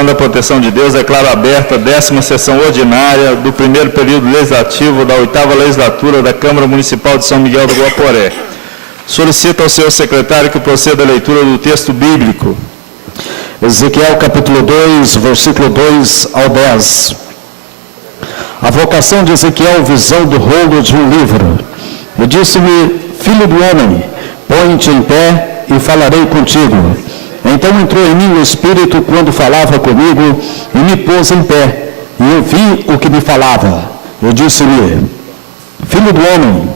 invocando a proteção de Deus, declaro aberta a 10ª sessão ordinária do primeiro período legislativo da 8ª legislatura da Câmara Municipal de São Miguel do Guaporé. Solicito ao senhor secretário que proceda a leitura do texto bíblico. Ezequiel capítulo 2, versículo 2 ao 10. A vocação de Ezequiel, visão do rolo de um livro. E disse-me, filho do homem, põe-te em pé e falarei contigo. Então entrou em mim o Espírito quando falava comigo e me pôs em pé. E eu vi o que me falava. Eu disse-lhe, filho do homem,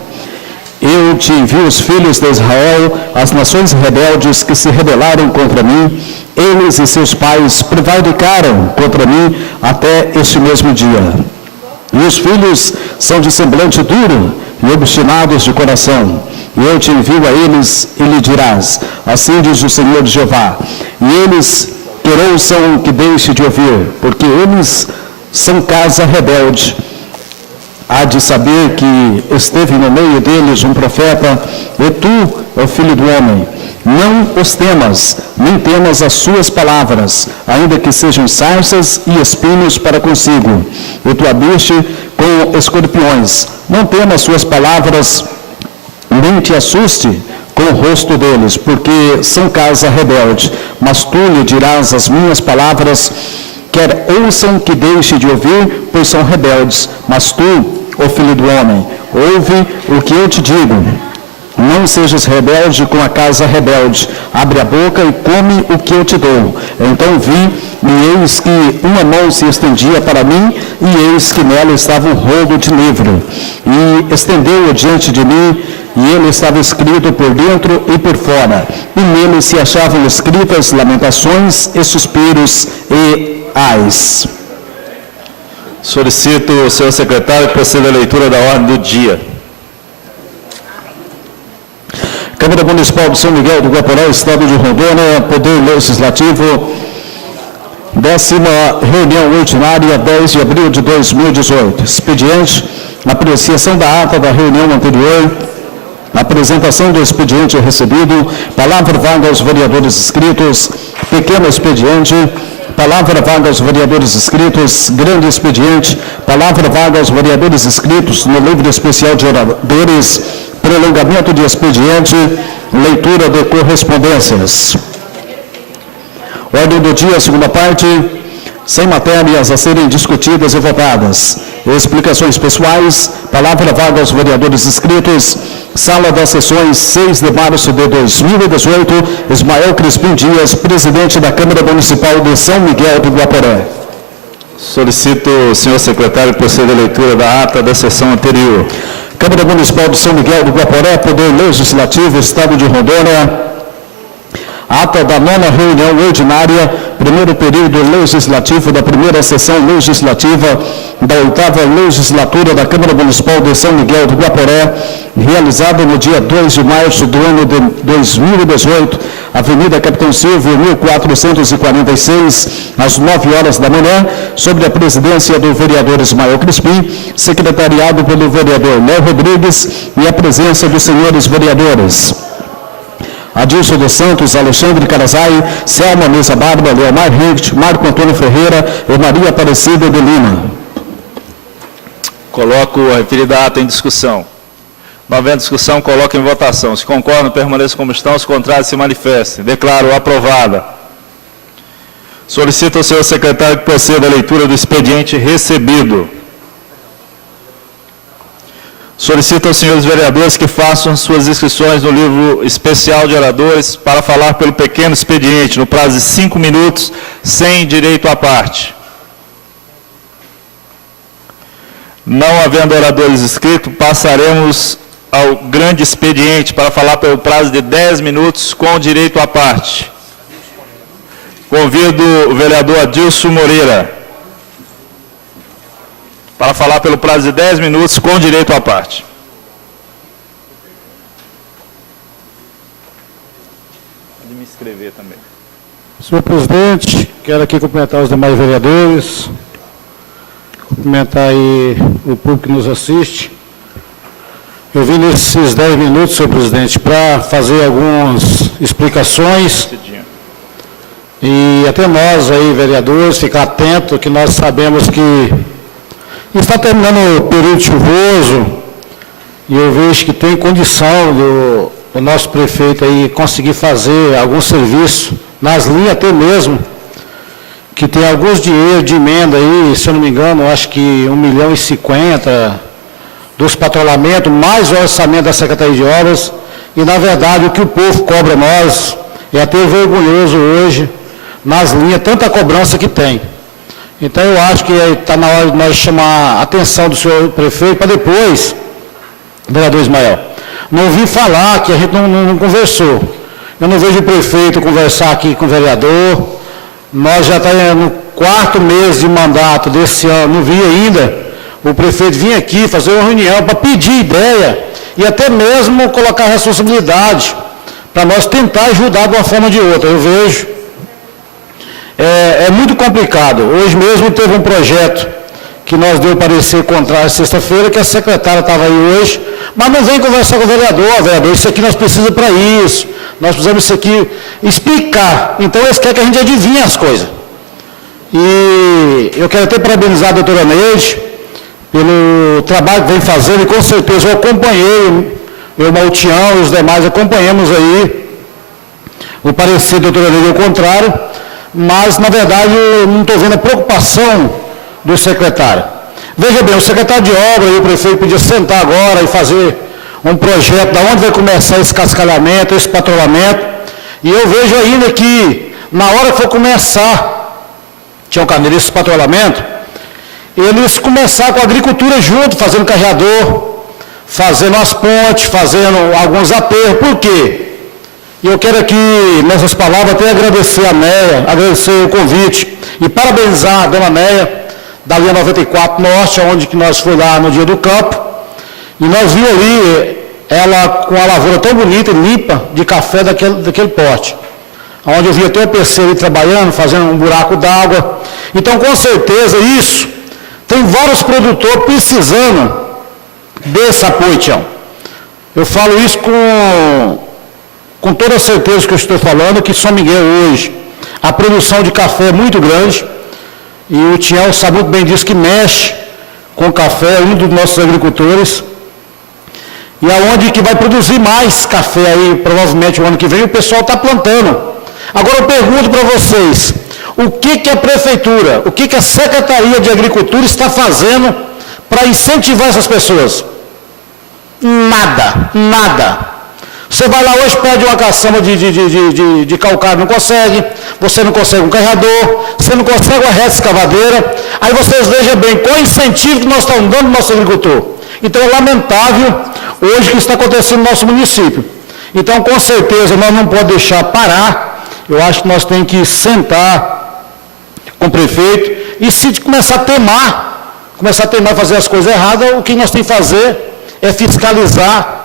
eu te envio os filhos de Israel, as nações rebeldes que se rebelaram contra mim. Eles e seus pais prevaricaram contra mim até este mesmo dia. E os filhos são de semblante duro e obstinados de coração. E eu te envio a eles e lhe dirás, assim diz o Senhor Jeová, e eles que ouçam que deixe de ouvir, porque eles são casa rebelde. Há de saber que esteve no meio deles um profeta, e tu, ó filho do homem, não os temas, nem temas as suas palavras, ainda que sejam sarças e espinhos para consigo. E tu habiste com escorpiões, não temas suas palavras, nem te assuste com o rosto deles, porque são casa rebelde. Mas tu lhe dirás as minhas palavras, quer ouçam que deixe de ouvir, pois são rebeldes. Mas tu, ó filho do homem, ouve o que eu te digo. Não sejas rebelde com a casa rebelde. Abre a boca e come o que eu te dou. Então vi, e eis que uma mão se estendia para mim, e eis que nela estava um rolo de livro. E estendeu-o diante de mim, e ele estava escrito por dentro e por fora. E nele se achavam escritas lamentações e suspiros e ais. Solicito o senhor secretário que proceda a leitura da ordem do dia. Câmara Municipal de São Miguel do Guaporé, Estado de Rondônia, Poder Legislativo, 10ª reunião ordinária, 10 de abril de 2018. Expediente, apreciação da ata da reunião anterior, apresentação do expediente recebido, palavra vaga aos vereadores inscritos, pequeno expediente, palavra vaga aos vereadores inscritos, grande expediente, palavra vaga aos vereadores inscritos no livro especial de oradores, prolongamento de expediente, leitura de correspondências. Ordem do dia, segunda parte, sem matérias a serem discutidas e votadas. Explicações pessoais, palavra vaga aos vereadores inscritos, sala das sessões, 6 de março de 2018, Ismael Crispim Dias, presidente da Câmara Municipal de São Miguel do Guaporé. Solicito o senhor secretário que proceda a leitura da ata da sessão anterior. Câmara Municipal de São Miguel do Guaporé, Poder Legislativo, Estado de Rondônia, ata da 9ª reunião ordinária, primeiro período legislativo da primeira sessão legislativa da 8ª legislatura da Câmara Municipal de São Miguel do Guaporé, realizada no dia 2 de março do ano de 2018, Avenida Capitão Silvio, 1446, às 9 horas da manhã, sob a presidência do vereador Ismael Crispim, secretariado pelo vereador Léo Rodrigues e a presença dos senhores vereadores Adilson dos Santos, Alexandre Carazai, Selma Mesa Barba, Leomar Richt, Marco Antônio Ferreira e Maria Aparecida de Lima. Coloco a referida ata em discussão. Não havendo discussão, coloco em votação. Se concordam, permaneçam como estão. Se contrários, se manifestem. Declaro aprovada. Solicito ao senhor secretário que proceda a leitura do expediente recebido. Solicito aos senhores vereadores que façam suas inscrições no livro especial de oradores para falar pelo pequeno expediente, no prazo de 5 minutos, sem direito à parte. Não havendo oradores inscritos, passaremos ao grande expediente para falar pelo prazo de 10 minutos, com direito à parte. Convido o vereador Adilson Moreira para falar pelo prazo de 10 minutos, com direito à parte. Pode me inscrever também. Senhor presidente, quero aqui cumprimentar os demais vereadores, cumprimentar aí o público que nos assiste. Eu vim nesses 10 minutos, senhor presidente, para fazer algumas explicações E até nós aí, vereadores, ficar atentos, que nós sabemos que está terminando o período chuvoso, e eu vejo que tem condição do nosso prefeito aí conseguir fazer algum serviço nas linhas até mesmo, que tem alguns dinheiros de emenda aí, se eu não me engano, acho que 1.050.000 dos patrulhamentos, mais o orçamento da Secretaria de Obras, e na verdade o que o povo cobra nós é até vergonhoso hoje, nas linhas, tanta cobrança que tem. Então eu acho que está na hora de nós chamar a atenção do senhor prefeito para depois, vereador Ismael, não ouvi falar que a gente não conversou. Eu não vejo o prefeito conversar aqui com o vereador, nós já estamos no 4º mês de mandato desse ano, não vi ainda o prefeito vir aqui fazer uma reunião para pedir ideia e até mesmo colocar responsabilidade para nós tentar ajudar de uma forma ou de outra. Eu vejo, é muito complicado. Hoje mesmo teve um projeto que nós deu parecer contrário sexta-feira, que a secretária estava aí hoje, mas não vem conversar com o vereador, isso aqui nós precisamos para isso, nós precisamos isso aqui explicar. Então eles querem que a gente adivinhe as coisas. E eu quero até parabenizar a doutora Neide pelo trabalho que vem fazendo, e com certeza eu acompanhei, eu, Maltião e os demais acompanhamos aí o parecer da doutora Neide ao contrário, mas na verdade eu não estou vendo a preocupação do secretário. Veja bem, o secretário de obra e o prefeito podia sentar agora e fazer um projeto de onde vai começar esse cascalhamento, esse patrulhamento, e eu vejo ainda que na hora que for começar, tinha um caminho esse patrulhamento, eles começar com a agricultura junto, fazendo carreador, fazendo as pontes, fazendo alguns aterros. Por quê? E eu quero aqui, nessas palavras, até agradecer a Neia, agradecer o convite e parabenizar a dona Neia, da linha 94 Norte, onde que nós fomos lá no dia do campo, e nós vimos ali ela com a lavoura tão bonita e limpa de café daquele porte, onde eu vi até o PC ali trabalhando, fazendo um buraco d'água. Então, com certeza, isso, tem vários produtores precisando desse apoio, Tião. Eu falo isso com toda a certeza que eu estou falando, que São Miguel hoje, a produção de café é muito grande, e o Tião sabe muito bem disso, que mexe com café, um dos nossos agricultores, e aonde que vai produzir mais café aí, provavelmente o ano que vem, o pessoal está plantando. Agora eu pergunto para vocês, o que a prefeitura, o que a Secretaria de Agricultura está fazendo para incentivar essas pessoas? Nada, nada. Você vai lá hoje, pede uma caçamba de calcário, não consegue, você não consegue um carregador, você não consegue uma reta escavadeira, aí vocês vejam bem, qual incentivo que nós estamos dando ao nosso agricultor. Então é lamentável hoje o que está acontecendo no nosso município. Então, com certeza, nós não podemos deixar parar, eu acho que nós temos que sentar com o prefeito, e se começar a temar, fazer as coisas erradas, o que nós temos que fazer é fiscalizar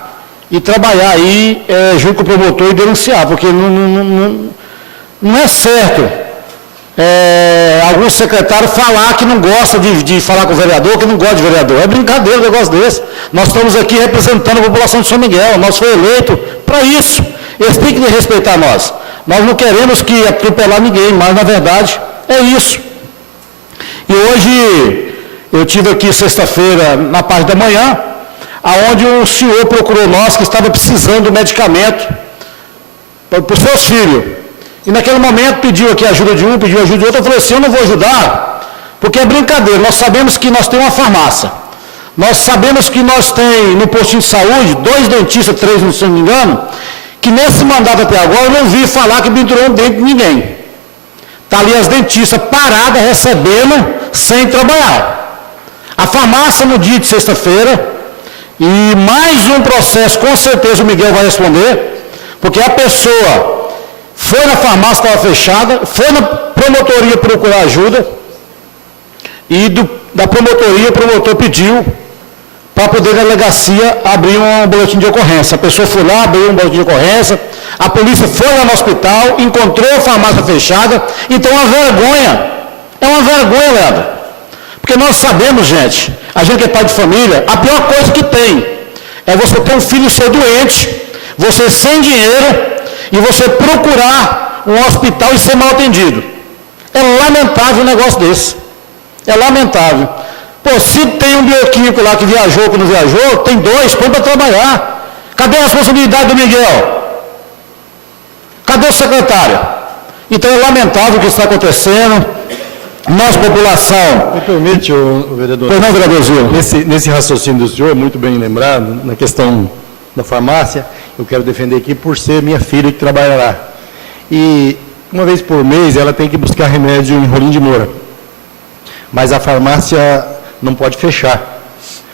e trabalhar aí junto com o promotor e denunciar, porque não é certo algum secretário falar que não gosta de falar com o vereador, que não gosta de vereador. É brincadeira um negócio desse. Nós estamos aqui representando a população de São Miguel, nós fomos eleitos para isso. Eles têm que respeitar nós. Nós não queremos que atropelar ninguém, mas na verdade é isso. E hoje eu tive aqui sexta-feira, na parte da manhã, aonde o senhor procurou nós que estava precisando do medicamento para os seus filhos. E naquele momento pediu aqui ajuda de um, pediu ajuda de outro. Eu falei assim, eu não vou ajudar, porque é brincadeira. Nós sabemos que nós temos uma farmácia. Nós sabemos que nós temos no postinho de saúde, 2 dentistas, 3, se não me engano, que nesse mandato até agora eu não vi falar que pendurou um dente de ninguém. Está ali as dentistas paradas, recebendo, sem trabalhar. A farmácia no dia de sexta-feira, e mais um processo, com certeza o Miguel vai responder, porque a pessoa foi na farmácia, estava fechada, foi na promotoria procurar ajuda, e da promotoria o promotor pediu para poder na delegacia abrir um boletim de ocorrência. A pessoa foi lá, abriu um boletim de ocorrência, a polícia foi lá no hospital, encontrou a farmácia fechada. Então é uma vergonha, Leandro. Porque nós sabemos, gente, a gente que é pai de família, a pior coisa que tem é você ter um filho seu doente, você sem dinheiro, e você procurar um hospital e ser mal atendido. É lamentável um negócio desse. É lamentável. Pô, se tem um bioquímico lá que viajou, que não viajou, tem 2, põe para trabalhar. Cadê a responsabilidade do Miguel? Cadê o secretário? Então é lamentável o que está acontecendo. Nossa população... Me permite, vereador. Pois não, vereadorzinho. Nesse raciocínio do senhor, muito bem lembrado, na questão da farmácia, eu quero defender aqui por ser minha filha que trabalha lá. E uma vez por mês ela tem que buscar remédio em Rolim de Moura. Mas a farmácia não pode fechar.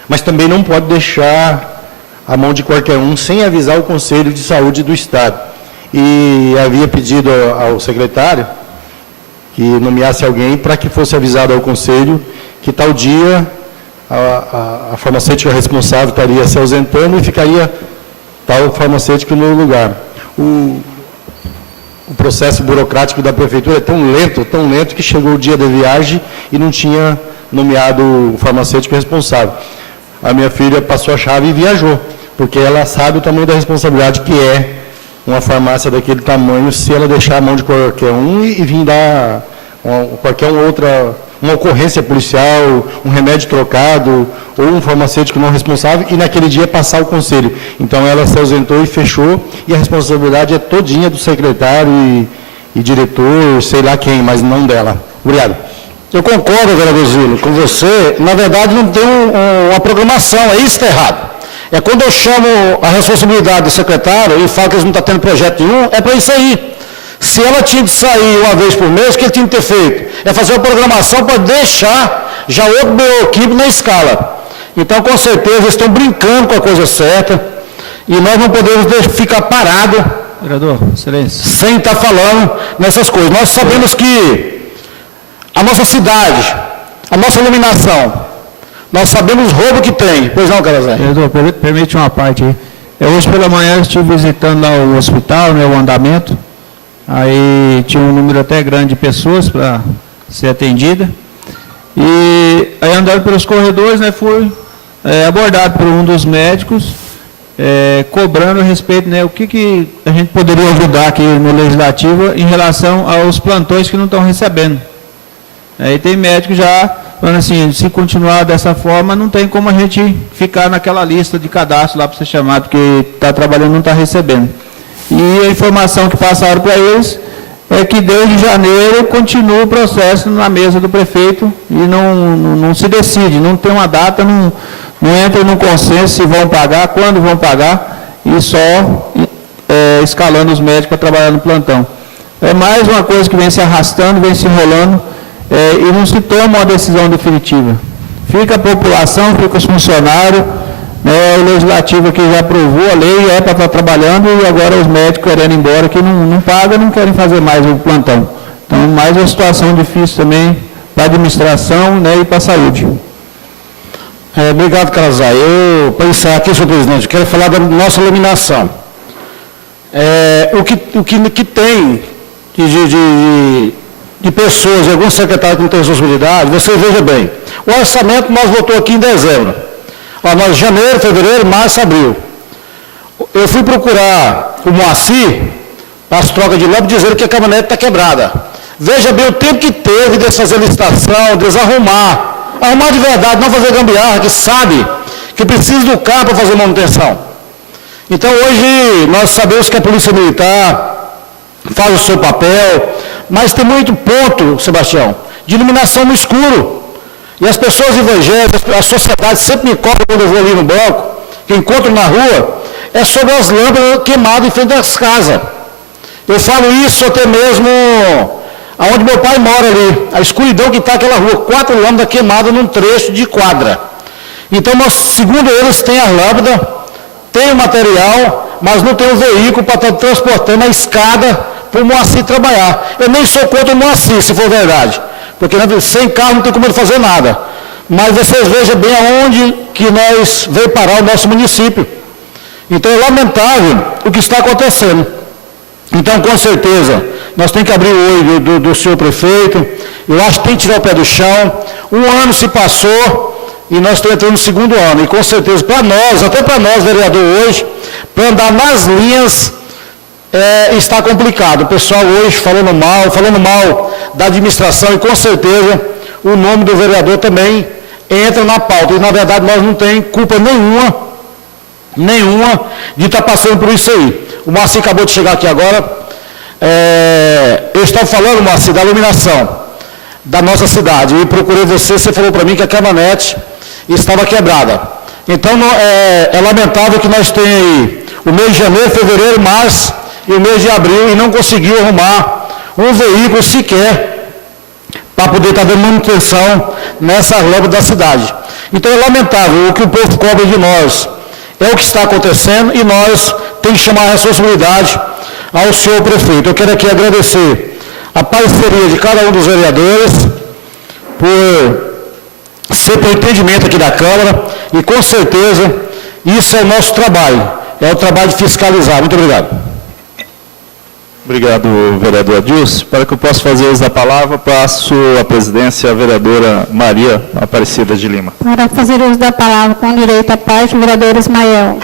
Mas também não pode deixar a mão de qualquer um sem avisar o Conselho de Saúde do Estado. E havia pedido ao secretário que nomeasse alguém para que fosse avisado ao Conselho que tal dia a farmacêutica responsável estaria se ausentando e ficaria tal farmacêutico no lugar. O processo burocrático da prefeitura é tão lento, que chegou o dia da viagem e não tinha nomeado o farmacêutico responsável. A minha filha passou a chave e viajou, porque ela sabe o tamanho da responsabilidade que é uma farmácia daquele tamanho, se ela deixar a mão de qualquer um e vir dar qualquer outra, uma ocorrência policial, um remédio trocado, ou um farmacêutico não responsável, e naquele dia passar o conselho. Então ela se ausentou e fechou, e a responsabilidade é todinha do secretário e diretor, sei lá quem, mas não dela. Obrigado. Eu concordo, vereador Zilo, com você. Na verdade, não tem uma programação, é isso que está errado. É quando eu chamo a responsabilidade do secretário e falo que eles não estão tendo projeto nenhum, é para isso aí. Se ela tinha de sair uma vez por mês, o que ele tinha que ter feito? É fazer uma programação para deixar já outro bioquímico na escala. Então, com certeza, eles estão brincando com a coisa certa e nós não podemos ficar parados, vereador, excelência, sem estar falando nessas coisas. Nós sabemos que a nossa cidade, a nossa iluminação, nós sabemos o roubo que tem. Pois não, Carazé? Vereador, permite uma parte aí. Hoje pela manhã eu estive visitando lá o hospital, né, o andamento. Aí tinha um número até grande de pessoas para ser atendida. E aí andando pelos corredores, né, fui abordado por um dos médicos, cobrando a respeito, né, o que a gente poderia ajudar aqui no Legislativo em relação aos plantões que não estão recebendo. Aí tem médico já falando assim, se continuar dessa forma, não tem como a gente ficar naquela lista de cadastro lá para ser chamado, porque está trabalhando e não está recebendo. E a informação que passaram para eles é que desde janeiro continua o processo na mesa do prefeito e não se decide, não tem uma data, não entra no consenso se vão pagar, quando vão pagar, e só escalando os médicos para trabalhar no plantão. É mais uma coisa que vem se arrastando, vem se enrolando, e não se toma uma decisão definitiva. Fica a população, fica os funcionários, o Legislativo aqui já aprovou a lei, para estar trabalhando, e agora os médicos querendo ir embora, que não pagam, não querem fazer mais o plantão. Então, mais uma situação difícil também para a administração, e para a saúde. Obrigado, Carazé. Para encerrar aqui, senhor presidente, eu quero falar da nossa iluminação. O que tem de pessoas, alguns secretários que não têm responsabilidade, você veja bem, o orçamento nós votou aqui em dezembro. Nós, janeiro, fevereiro, março, abril. Eu fui procurar o Moacir, para as trocas de lâmpada, dizendo que a caminhonete está quebrada. Veja bem o tempo que teve de fazer licitação, de arrumar de verdade, não fazer gambiarra, que sabe que precisa do carro para fazer manutenção. Então, hoje, nós sabemos que a Polícia Militar faz o seu papel, mas tem muito ponto, Sebastião, de iluminação no escuro. E as pessoas evangélicas, a sociedade sempre me cobra quando eu vou ali no banco, que encontro na rua, é sobre as lâmpadas queimadas em frente das casas. Eu falo isso até mesmo aonde meu pai mora ali, a escuridão que está aquela rua, 4 lâmpadas queimadas num trecho de quadra. Então, segundo eles, tem as lâmpadas, tem o material, mas não tem o veículo para estar transportando a escada para o Moacir trabalhar. Eu nem sou contra o Moacir, se for verdade, porque sem carro não tem como ele fazer nada. Mas vocês vejam bem aonde que nós veio parar o nosso município. Então é lamentável o que está acontecendo. Então, com certeza, nós temos que abrir o olho do senhor prefeito. Eu acho que tem que tirar o pé do chão. 1 ano se passou e nós estamos entrando no 2º ano. E com certeza, para nós, até para nós, vereador, hoje, para andar nas linhas, está complicado. O pessoal hoje falando mal da administração, e com certeza o nome do vereador também entra na pauta. E, na verdade, nós não temos culpa nenhuma de estar passando por isso aí. O Moacir acabou de chegar aqui agora. Eu estava falando, Moacir, da iluminação da nossa cidade. Eu procurei você falou para mim que a caminhonete estava quebrada. Então, é lamentável que nós tenhamos aí o mês de janeiro, fevereiro, março e o mês de abril e não conseguiu arrumar um veículo sequer para poder estar dando manutenção nessa lâmpada da cidade. Então, é lamentável o que o povo cobra de nós. É o que está acontecendo e nós temos que chamar a responsabilidade ao senhor prefeito. Eu quero aqui agradecer a parceria de cada um dos vereadores por ser pelo entendimento aqui da Câmara e, com certeza, isso é o nosso trabalho, é o trabalho de fiscalizar. Muito obrigado. Obrigado, vereador Adilson. Para que eu possa fazer uso da palavra, passo a presidência à vereadora Maria Aparecida de Lima. Para fazer uso da palavra, com direito à parte, o vereador Ismael.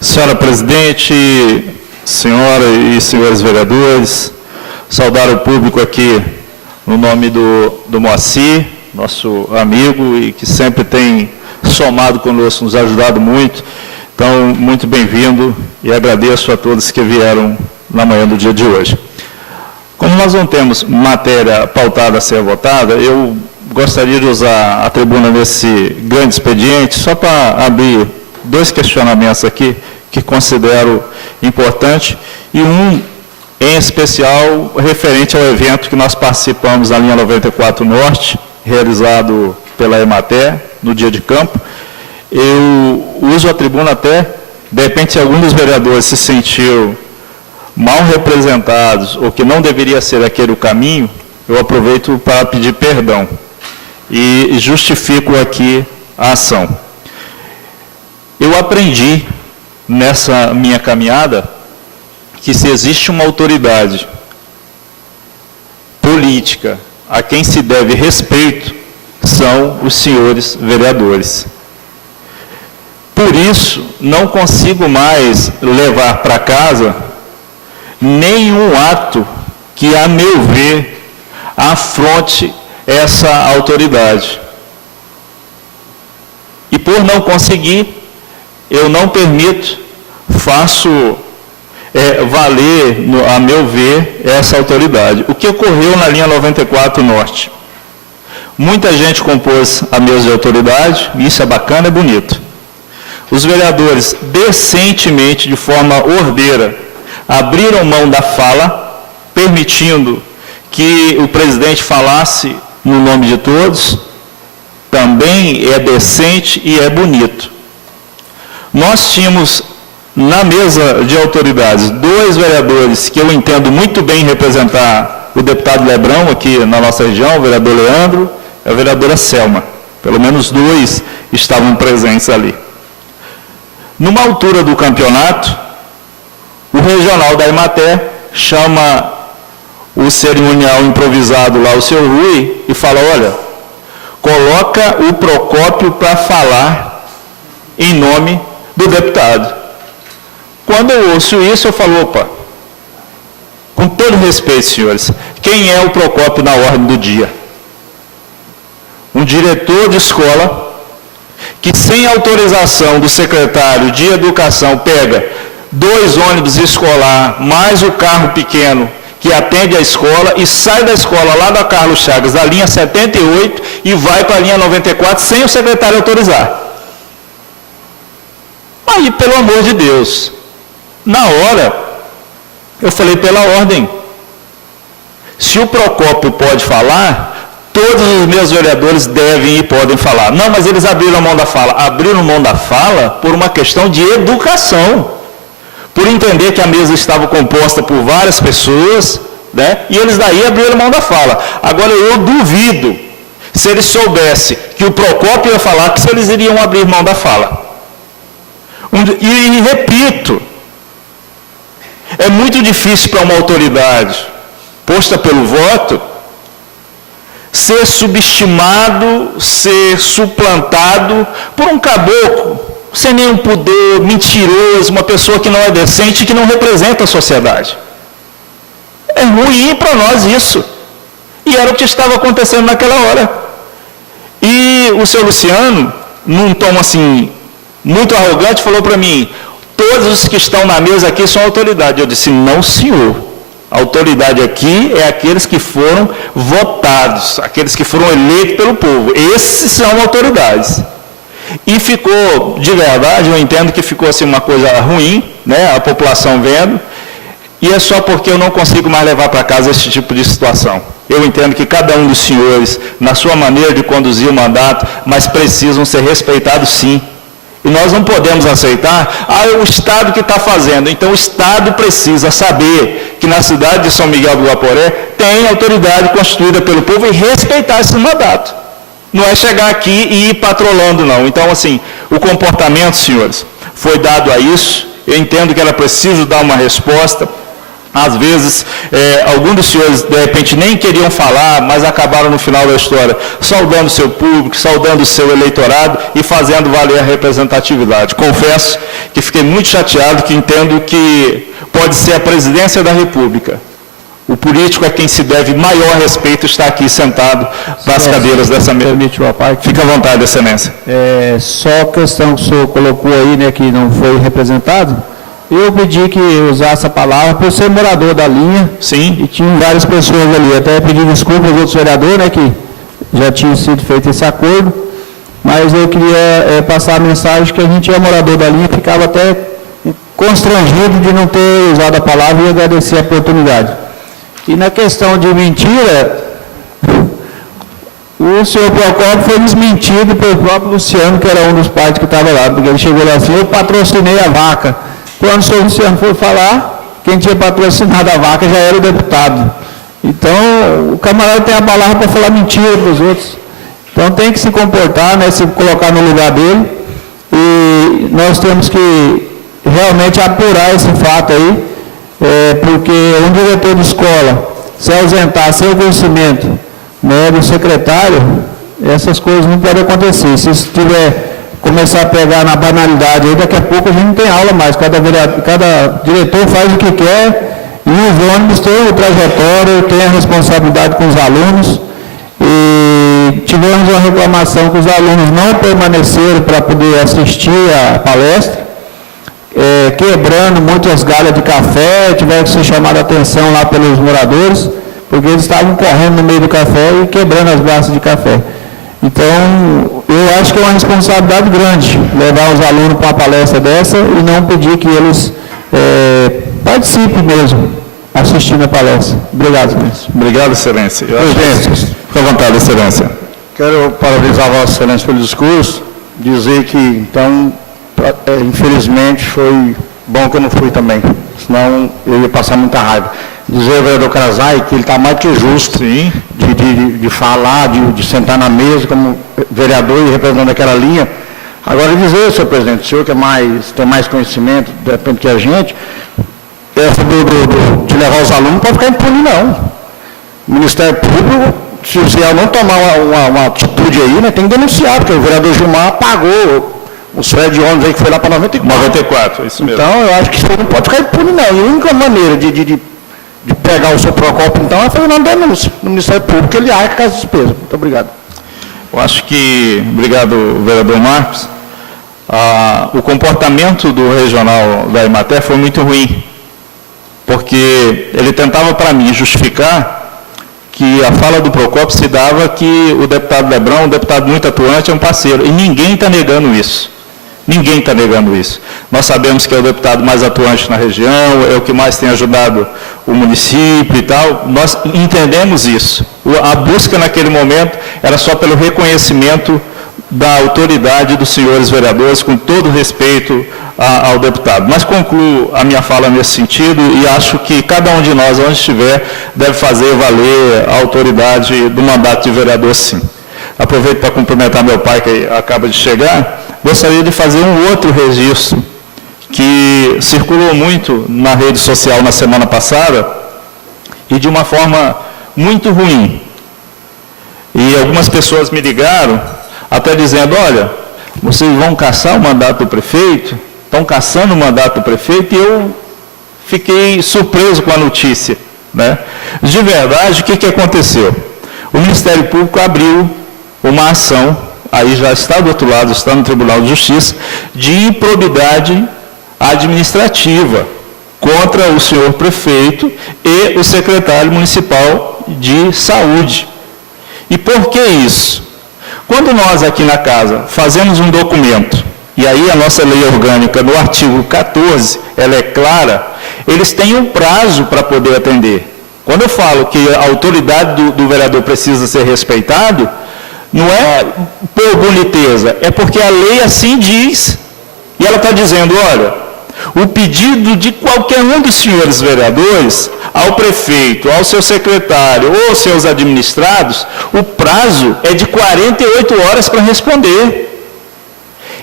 Senhora presidente, senhora e senhores vereadores, saudar o público aqui no nome do Moacir, nosso amigo e que sempre tem somado conosco, nos ajudado muito. Então, muito bem-vindo e agradeço a todos que vieram na manhã do dia de hoje. Como nós não temos matéria pautada a ser votada, eu gostaria de usar a tribuna nesse grande expediente só para abrir dois questionamentos aqui que considero importante e um em especial referente ao evento que nós participamos na linha 94 Norte, realizado pela Emater no dia de campo. Eu uso a tribuna até, de repente, se algum dos vereadores se sentiu mal representados ou que não deveria ser aquele o caminho, eu aproveito para pedir perdão e justifico aqui a ação. Eu aprendi nessa minha caminhada que se existe uma autoridade política a quem se deve respeito, são os senhores vereadores. Por isso, não consigo mais levar para casa nenhum ato que, a meu ver, afronte essa autoridade. E por não conseguir, eu não permito, faço valer, a meu ver, essa autoridade. O que ocorreu na linha 94 Norte? Muita gente compôs a mesa de autoridade, isso é bacana, é bonito. Os vereadores, decentemente, de forma ordeira, abriram mão da fala, permitindo que o presidente falasse no nome de todos, também é decente e é bonito. Nós tínhamos, na mesa de autoridades, dois vereadores que eu entendo muito bem representar o deputado Lebrão, aqui na nossa região, o vereador Leandro e a vereadora Selma. Pelo menos dois estavam presentes ali. Numa altura do campeonato, o regional da Emater chama o cerimonial improvisado lá, o seu Rui, e fala, olha, coloca o Procópio para falar em nome do deputado. Quando eu ouço isso, eu falo, opa, com todo respeito, senhores, quem é o Procópio na ordem do dia? Um diretor de escola que, sem autorização do secretário de Educação, pega 2 ônibus escolar, mais o carro pequeno que atende a escola e sai da escola lá da Carlos Chagas, da linha 78, e vai para a linha 94 sem o secretário autorizar. Aí, pelo amor de Deus, na hora, eu falei pela ordem. Se o Procópio pode falar, todos os meus vereadores devem e podem falar. Não, mas eles abriram mão da fala. Abriram mão da fala por uma questão de educação. Por entender que a mesa estava composta por várias pessoas, né? E eles daí abriram mão da fala. Agora, eu duvido, se eles soubessem que o Procópio ia falar, que se eles iriam abrir mão da fala. E repito, é muito difícil para uma autoridade posta pelo voto ser subestimado, ser suplantado por um caboclo, sem nenhum pudor, mentiroso, uma pessoa que não é decente e que não representa a sociedade. É ruim para nós isso. E era o que estava acontecendo naquela hora. E o senhor Luciano, num tom assim, muito arrogante, falou para mim, todos os que estão na mesa aqui são autoridade. Eu disse, não, senhor. A autoridade aqui é aqueles que foram votados, aqueles que foram eleitos pelo povo. Esses são autoridades. E ficou, de verdade, eu entendo que ficou assim uma coisa ruim, né, a população vendo, e é só porque eu não consigo mais levar para casa esse tipo de situação. Eu entendo que cada um dos senhores, na sua maneira de conduzir o mandato, mas precisam ser respeitados sim. E nós não podemos aceitar, é o Estado que está fazendo. Então o Estado precisa saber que na cidade de São Miguel do Guaporé tem autoridade constituída pelo povo e respeitar esse mandato. Não é chegar aqui e ir patrolando, não. Então, assim, o comportamento, senhores, foi dado a isso. Eu entendo que ela precisa dar uma resposta. Às vezes, alguns dos senhores, de repente, nem queriam falar, mas acabaram no final da história saudando o seu público, saudando o seu eleitorado e fazendo valer a representatividade. Confesso que fiquei muito chateado, que entendo que pode ser a presidência da República. O político é quem se deve maior respeito estar aqui sentado nas cadeiras dessa mesa. Permite uma parte. Fique à vontade, excelência. Só a questão que o senhor colocou aí, né, que não foi representado, eu pedi que usasse a palavra por ser morador da linha. Sim. E tinha várias pessoas ali. Até pedi desculpa aos outros vereadores, né, que já tinha sido feito esse acordo, mas eu queria passar a mensagem que a gente é morador da linha, ficava até constrangido de não ter usado a palavra e agradecer a oportunidade. E na questão de mentira, o senhor Procópio foi desmentido pelo próprio Luciano, que era um dos pais que estava lá, porque ele chegou lá assim, eu patrocinei a vaca. Quando o senhor Luciano foi falar, quem tinha patrocinado a vaca já era o deputado. Então, o camarada tem a palavra para falar mentira para os outros. Então, tem que se comportar, né, se colocar no lugar dele, e nós temos que realmente apurar esse fato aí, porque um diretor de escola se ausentar sem o conhecimento, né, do secretário, essas coisas não podem acontecer. Se isso começar a pegar na banalidade, aí daqui a pouco a gente não tem aula mais, cada diretor faz o que quer, e os ônibus têm o trajetório, têm a responsabilidade com os alunos, e tivemos uma reclamação que os alunos não permaneceram para poder assistir a palestra, quebrando muitas galhas de café, tiveram que ser chamada a atenção lá pelos moradores, porque eles estavam correndo no meio do café e quebrando as garças de café. Então, eu acho que é uma responsabilidade grande levar os alunos para uma palestra dessa e não pedir que eles participem mesmo, assistindo a palestra. Obrigado, excelência. Obrigado, excelência. Fique à vontade, excelência. Quero parabenizar a Vossa Excelência pelo discurso, dizer que, então, infelizmente, foi bom que eu não fui também, senão eu ia passar muita raiva. Dizer ao vereador Carazai que ele está mais que justo de falar, de sentar na mesa como vereador e representando aquela linha. Agora, dizer, senhor presidente, o senhor que tem mais conhecimento, de repente, que a gente, essa de levar os alunos não pode ficar impune, não. O Ministério Público, se o CIEL não tomar uma atitude aí, né, tem que denunciar, porque o vereador Gilmar pagou o freio de ônibus aí que foi lá para 94. Isso mesmo. Então, eu acho que isso não pode ficar impune, não. E a única maneira de pegar o seu Procópio, então, é fazer uma denúncia no Ministério Público, que ele arca com as despesas. Muito obrigado. Eu acho que, obrigado, vereador Marcos, o comportamento do regional da Emater foi muito ruim, porque ele tentava, para mim, justificar que a fala do Procópio se dava que o deputado Lebrão, um deputado muito atuante, é um parceiro, e ninguém está negando isso. Ninguém está negando isso. Nós sabemos que é o deputado mais atuante na região, é o que mais tem ajudado o município e tal. Nós entendemos isso. A busca naquele momento era só pelo reconhecimento da autoridade dos senhores vereadores, com todo respeito ao deputado. Mas concluo a minha fala nesse sentido e acho que cada um de nós, onde estiver, deve fazer valer a autoridade do mandato de vereador, sim. Aproveito para cumprimentar meu pai, que acaba de chegar. Gostaria de fazer um outro registro que circulou muito na rede social na semana passada e de uma forma muito ruim. E algumas pessoas me ligaram, até dizendo, olha, vocês vão caçar o mandato do prefeito? Estão caçando o mandato do prefeito? E eu fiquei surpreso com a notícia, né? De verdade, o que aconteceu? O Ministério Público abriu uma ação, aí já está do outro lado, está no Tribunal de Justiça, de improbidade administrativa contra o senhor prefeito e o secretário municipal de saúde. E por que isso? Quando nós aqui na casa fazemos um documento, e aí a nossa lei orgânica, no artigo 14, ela é clara, eles têm um prazo para poder atender. Quando eu falo que a autoridade do vereador precisa ser respeitado, não é por boniteza, é porque a lei assim diz. E ela está dizendo, olha, o pedido de qualquer um dos senhores vereadores ao prefeito, ao seu secretário ou aos seus administrados, o prazo é de 48 horas para responder.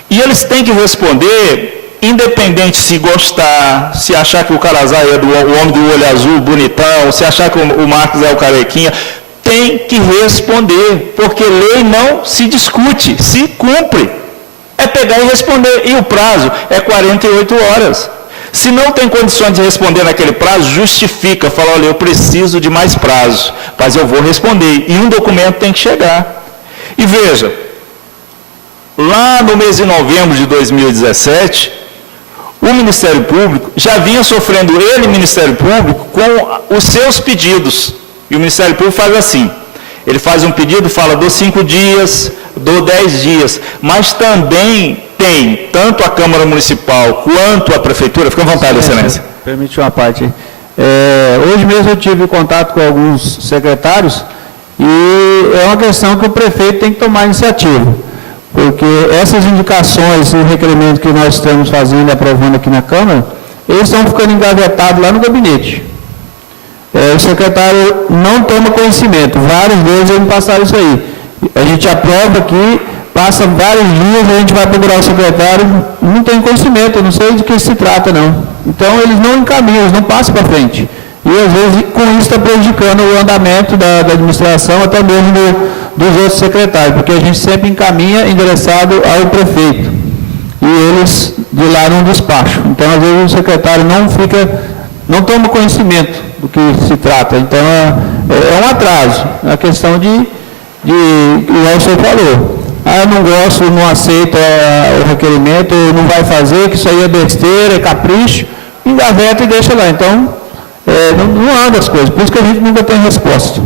E eles têm que responder, independente se gostar, se achar que o Calazar é o homem do olho azul, bonitão, se achar que o Marcos é o carequinha, tem que responder, porque lei não se discute, se cumpre. É pegar e responder, e o prazo é 48 horas. Se não tem condições de responder naquele prazo, justifica, fala, olha, eu preciso de mais prazo, mas eu vou responder, e um documento tem que chegar. E veja, lá no mês de novembro de 2017, o Ministério Público já vinha sofrendo, ele, Ministério Público, com os seus pedidos. E o Ministério Público faz assim, ele faz um pedido, fala, dou 5 dias, dou 10 dias, mas também tem tanto a Câmara Municipal quanto a Prefeitura, fica à vontade, Excelência. Permite uma parte. Hoje mesmo eu tive contato com alguns secretários e é uma questão que o prefeito tem que tomar iniciativa, porque essas indicações e requerimentos que nós estamos fazendo e aprovando aqui na Câmara, eles estão ficando engavetados lá no gabinete. O secretário não toma conhecimento, vários deles eles me passaram isso aí. A gente aprova aqui, passa vários dias, a gente vai procurar o secretário, não tem conhecimento, eu não sei de que se trata, não. Então, eles não encaminham, eles não passam para frente. E, às vezes, com isso está prejudicando o andamento da administração, até mesmo dos outros secretários, porque a gente sempre encaminha endereçado ao prefeito. E eles, de lá, não despacham. Então, às vezes, o secretário não toma conhecimento do que se trata. Então, é um atraso. É a questão igual o senhor falou. Eu não gosto, não aceito o requerimento, não vai fazer, que isso aí é besteira, é capricho, engaveta e deixa lá. Então, não anda as coisas. Por isso que a gente nunca tem resposta.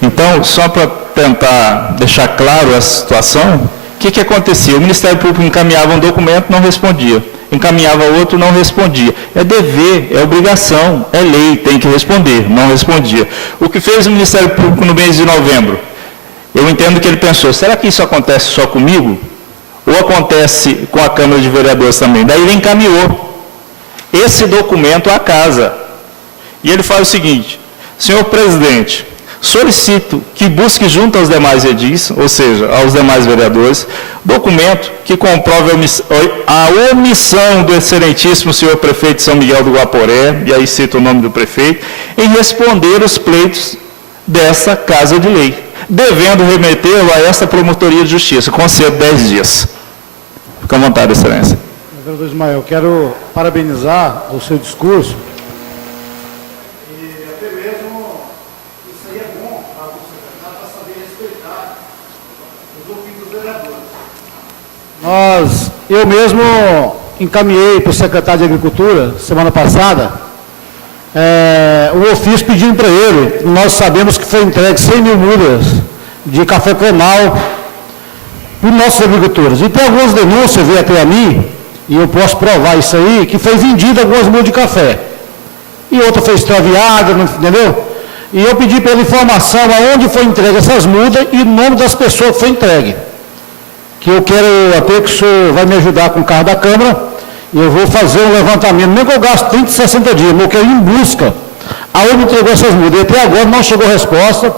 Então, só para tentar deixar claro a situação, o que acontecia? O Ministério Público encaminhava um documento, não respondia. Encaminhava outro, não respondia. É dever, é obrigação, é lei, tem que responder, não respondia. O que fez o Ministério Público no mês de novembro? Eu entendo que ele pensou, será que isso acontece só comigo? Ou acontece com a Câmara de Vereadores também? Daí ele encaminhou esse documento à casa. E ele faz o seguinte, senhor presidente, solicito que busque junto aos demais edis, ou seja, aos demais vereadores, documento que comprove a omissão do excelentíssimo senhor prefeito de São Miguel do Guaporé, e aí cita o nome do prefeito, em responder os pleitos dessa Casa de Lei, devendo remetê-lo a esta Promotoria de Justiça, concedo 10 dias. Fica à vontade, Excelência. Vereador Ismael, eu quero parabenizar o seu discurso. E até mesmo, isso aí é bom para o secretário para saber respeitar os ouvidos dos vereadores. Eu mesmo encaminhei para o secretário de Agricultura, semana passada, um ofício pedindo para ele, nós sabemos que foi entregue 100 mil mudas de café clonal para os nossos agricultores. E tem algumas denúncias, veio até a mim, e eu posso provar isso aí, que foi vendido algumas mudas de café. E outra foi extraviada, entendeu? E eu pedi pela informação aonde foi entregue essas mudas e o nome das pessoas que foi entregue. Que eu quero até que o senhor vai me ajudar com o carro da Câmara, e eu vou fazer um levantamento, nem que eu gasto 30, 60 dias, mas eu quero ir em busca aonde entregou essas mudas. E até agora não chegou resposta.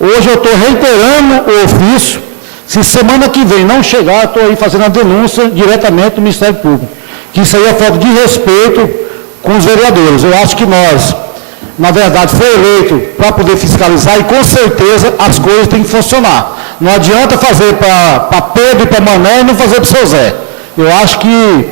Hoje eu estou reiterando o ofício. Se semana que vem não chegar, eu estou aí fazendo a denúncia diretamente do Ministério Público. Que isso aí é falta de respeito com os vereadores. Eu acho que nós na verdade, foi eleito para poder fiscalizar e, com certeza, as coisas têm que funcionar. Não adianta fazer para Pedro e para Mané e não fazer para o seu Zé. Eu acho que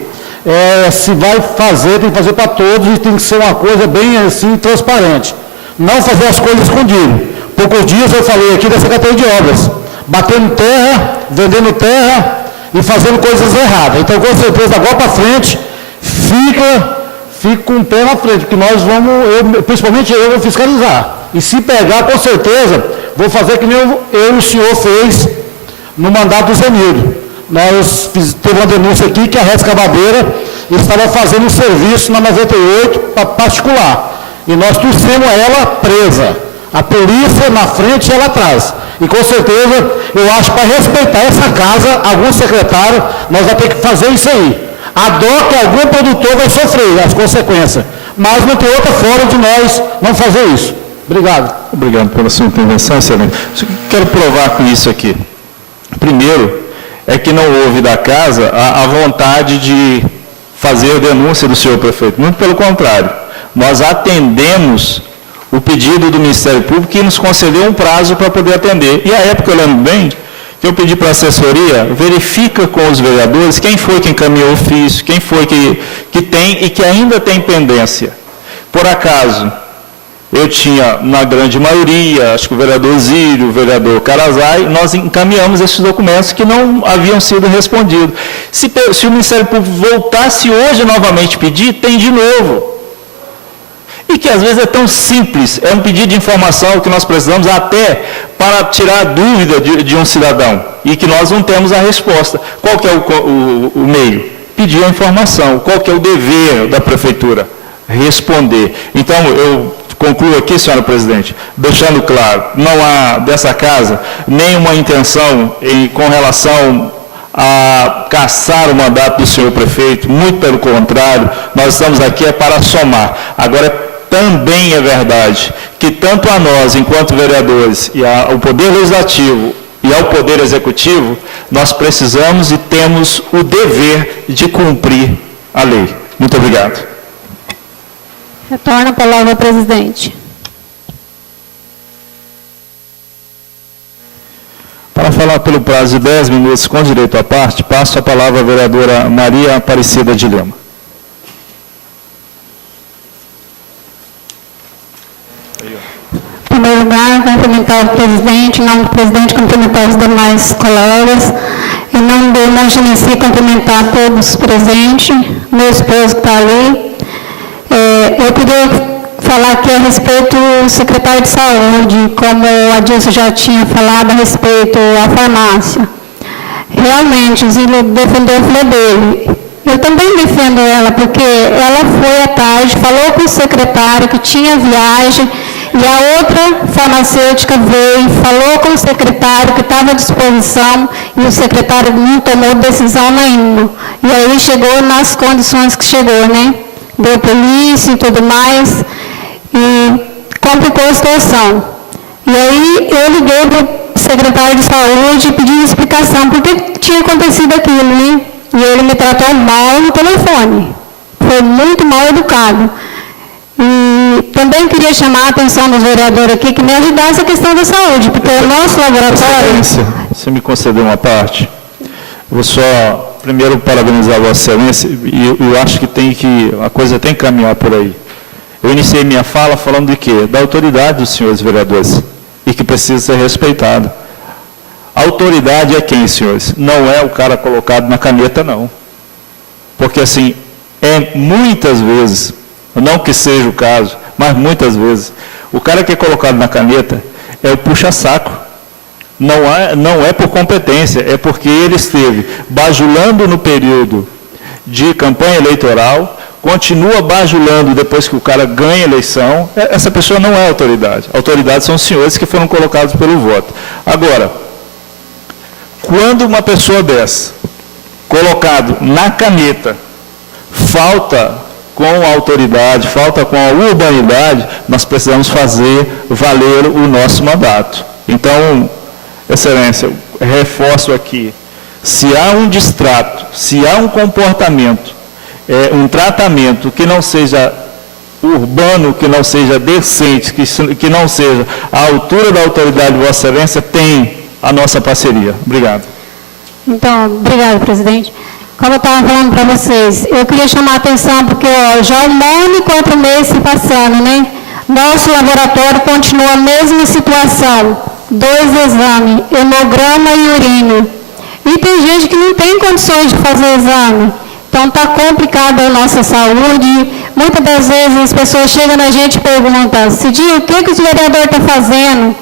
se vai fazer, tem que fazer para todos e tem que ser uma coisa bem assim, transparente. Não fazer as coisas escondidas. Poucos dias eu falei aqui da Secretaria de Obras, batendo terra, vendendo terra e fazendo coisas erradas. Então, com certeza, agora para frente, fica com o pé na frente, porque nós vamos, principalmente eu, vou fiscalizar. E se pegar, com certeza, vou fazer que nem eu e o senhor fez no mandato do Zenildo. Nós teve uma denúncia aqui que a Rescavadeira estava fazendo um serviço na 98 para particular. E nós trouxemos ela presa. A polícia na frente e ela atrás. E com certeza, eu acho que para respeitar essa casa, algum secretário, nós vamos ter que fazer isso aí. A dó que algum produtor vai sofrer as consequências. Mas não tem outra forma de nós não fazer isso. Obrigado. Obrigado pela sua intervenção, excelente. Quero provar com isso aqui. Primeiro, é que não houve da casa a vontade de fazer denúncia do senhor prefeito. Muito pelo contrário. Nós atendemos o pedido do Ministério Público que nos concedeu um prazo para poder atender. E à época, eu lembro bem, que eu pedi para a assessoria, verifica com os vereadores quem foi que encaminhou o ofício, quem foi que tem e que ainda tem pendência. Por acaso, eu tinha, na grande maioria, acho que o vereador Zílio, o vereador Carazai, nós encaminhamos esses documentos que não haviam sido respondidos. Se o Ministério Público voltasse hoje novamente pedir, tem de novo. E que às vezes é tão simples, é um pedido de informação que nós precisamos até para tirar a dúvida de um cidadão, e que nós não temos a resposta. Qual que é o meio? Pedir a informação. Qual que é o dever da prefeitura? Responder. Então, eu concluo aqui, senhora presidente, deixando claro, não há dessa casa nenhuma intenção com relação a caçar o mandato do senhor prefeito, muito pelo contrário, nós estamos aqui para somar. Agora, também é verdade que tanto a nós, enquanto vereadores, e ao Poder Legislativo e ao Poder Executivo, nós precisamos e temos o dever de cumprir a lei. Muito obrigado. Retorno a palavra ao presidente. Para falar pelo prazo de 10 minutos com direito à parte, passo a palavra à vereadora Maria Aparecida de Lima. Em primeiro lugar, cumprimentar o presidente, em nome do presidente, cumprimentar os demais colegas. Em nome do irmão Genesi, cumprimentar todos os presentes, meu esposo que está ali. Eu queria falar aqui a respeito do secretário de saúde, como a Dilson já tinha falado a respeito à farmácia. Realmente, o Zílio defendeu a filha dele. Eu também defendo ela, porque ela foi à tarde, falou com o secretário que tinha viagem, e a outra farmacêutica veio, falou com o secretário que estava à disposição, e o secretário não tomou decisão nenhuma. E aí chegou nas condições que chegou, né? Deu polícia e tudo mais, e complicou a situação. E aí eu liguei para o secretário de saúde pedindo explicação por que tinha acontecido aquilo, né? E ele me tratou mal no telefone. Foi muito mal educado. E também queria chamar a atenção dos vereadores aqui que me ajudasse a questão da saúde, porque o nosso laboratório... Você me concedeu uma parte? Vou só, primeiro, parabenizar a Vossa Excelência, e eu acho que a coisa tem que caminhar por aí. Eu iniciei minha fala falando de quê? Da autoridade dos senhores vereadores, e que precisa ser respeitada. A autoridade é quem, senhores? Não é o cara colocado na caneta, não. Porque, assim, muitas vezes, não que seja o caso, mas muitas vezes, o cara que é colocado na caneta é o puxa-saco. Não é por competência, é porque ele esteve bajulando no período de campanha eleitoral, continua bajulando depois que o cara ganha a eleição. Essa pessoa não é autoridade. A autoridade são os senhores que foram colocados pelo voto. Agora, quando uma pessoa dessa, colocado na caneta, falta com a autoridade, falta com a urbanidade, nós precisamos fazer valer o nosso mandato. Então, Excelência, eu reforço aqui, se há um distrato, se há um comportamento, um tratamento que não seja urbano que não seja decente, que não seja à altura da autoridade de Vossa Excelência, tem a nossa parceria. Obrigado. Então, obrigado, presidente. Como eu estava falando para vocês, eu queria chamar a atenção, porque já um ano e 4 meses se passando, né? Nosso laboratório continua a mesma situação. 2 exames, hemograma e urina. E tem gente que não tem condições de fazer exame. Então, está complicada a nossa saúde. Muitas das vezes as pessoas chegam na gente e perguntam, Cidinho, o que o vereador está fazendo?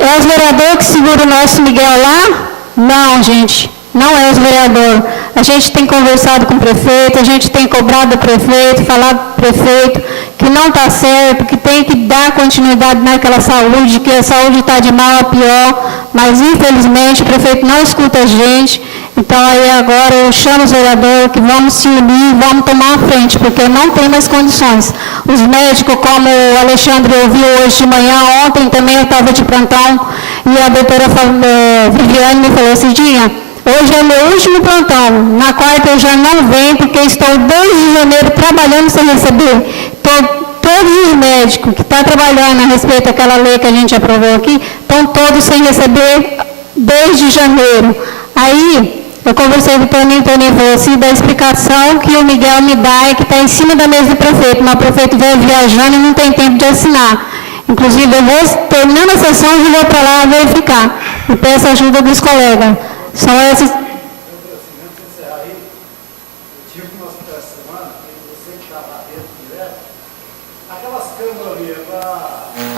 É os vereadores que seguram o nosso Miguel lá? Não, gente, não é os vereadores. A gente tem conversado com o prefeito, a gente tem cobrado do prefeito, falado para o prefeito que não está certo, que tem que dar continuidade naquela saúde, que a saúde está de mal a pior, mas infelizmente o prefeito não escuta a gente. Então aí agora eu chamo os vereadores que vamos se unir, vamos tomar a frente, porque não tem mais condições. Os médicos, como o Alexandre ouviu hoje de manhã, ontem também eu estava de plantão, e a doutora Viviane me falou, Cidinha, hoje é o meu último plantão, na quarta eu já não venho, porque estou desde janeiro trabalhando sem receber. Todos os médicos que estão trabalhando a respeito daquela lei que a gente aprovou aqui, estão todos sem receber desde janeiro. Aí, eu conversei com o Toninho falou assim, da explicação que o Miguel me dá, que está em cima da mesa do prefeito, mas o prefeito veio viajando e não tem tempo de assinar. Inclusive, eu vou, terminando a sessão, eu vou para lá verificar. E peço ajuda dos colegas. São esses...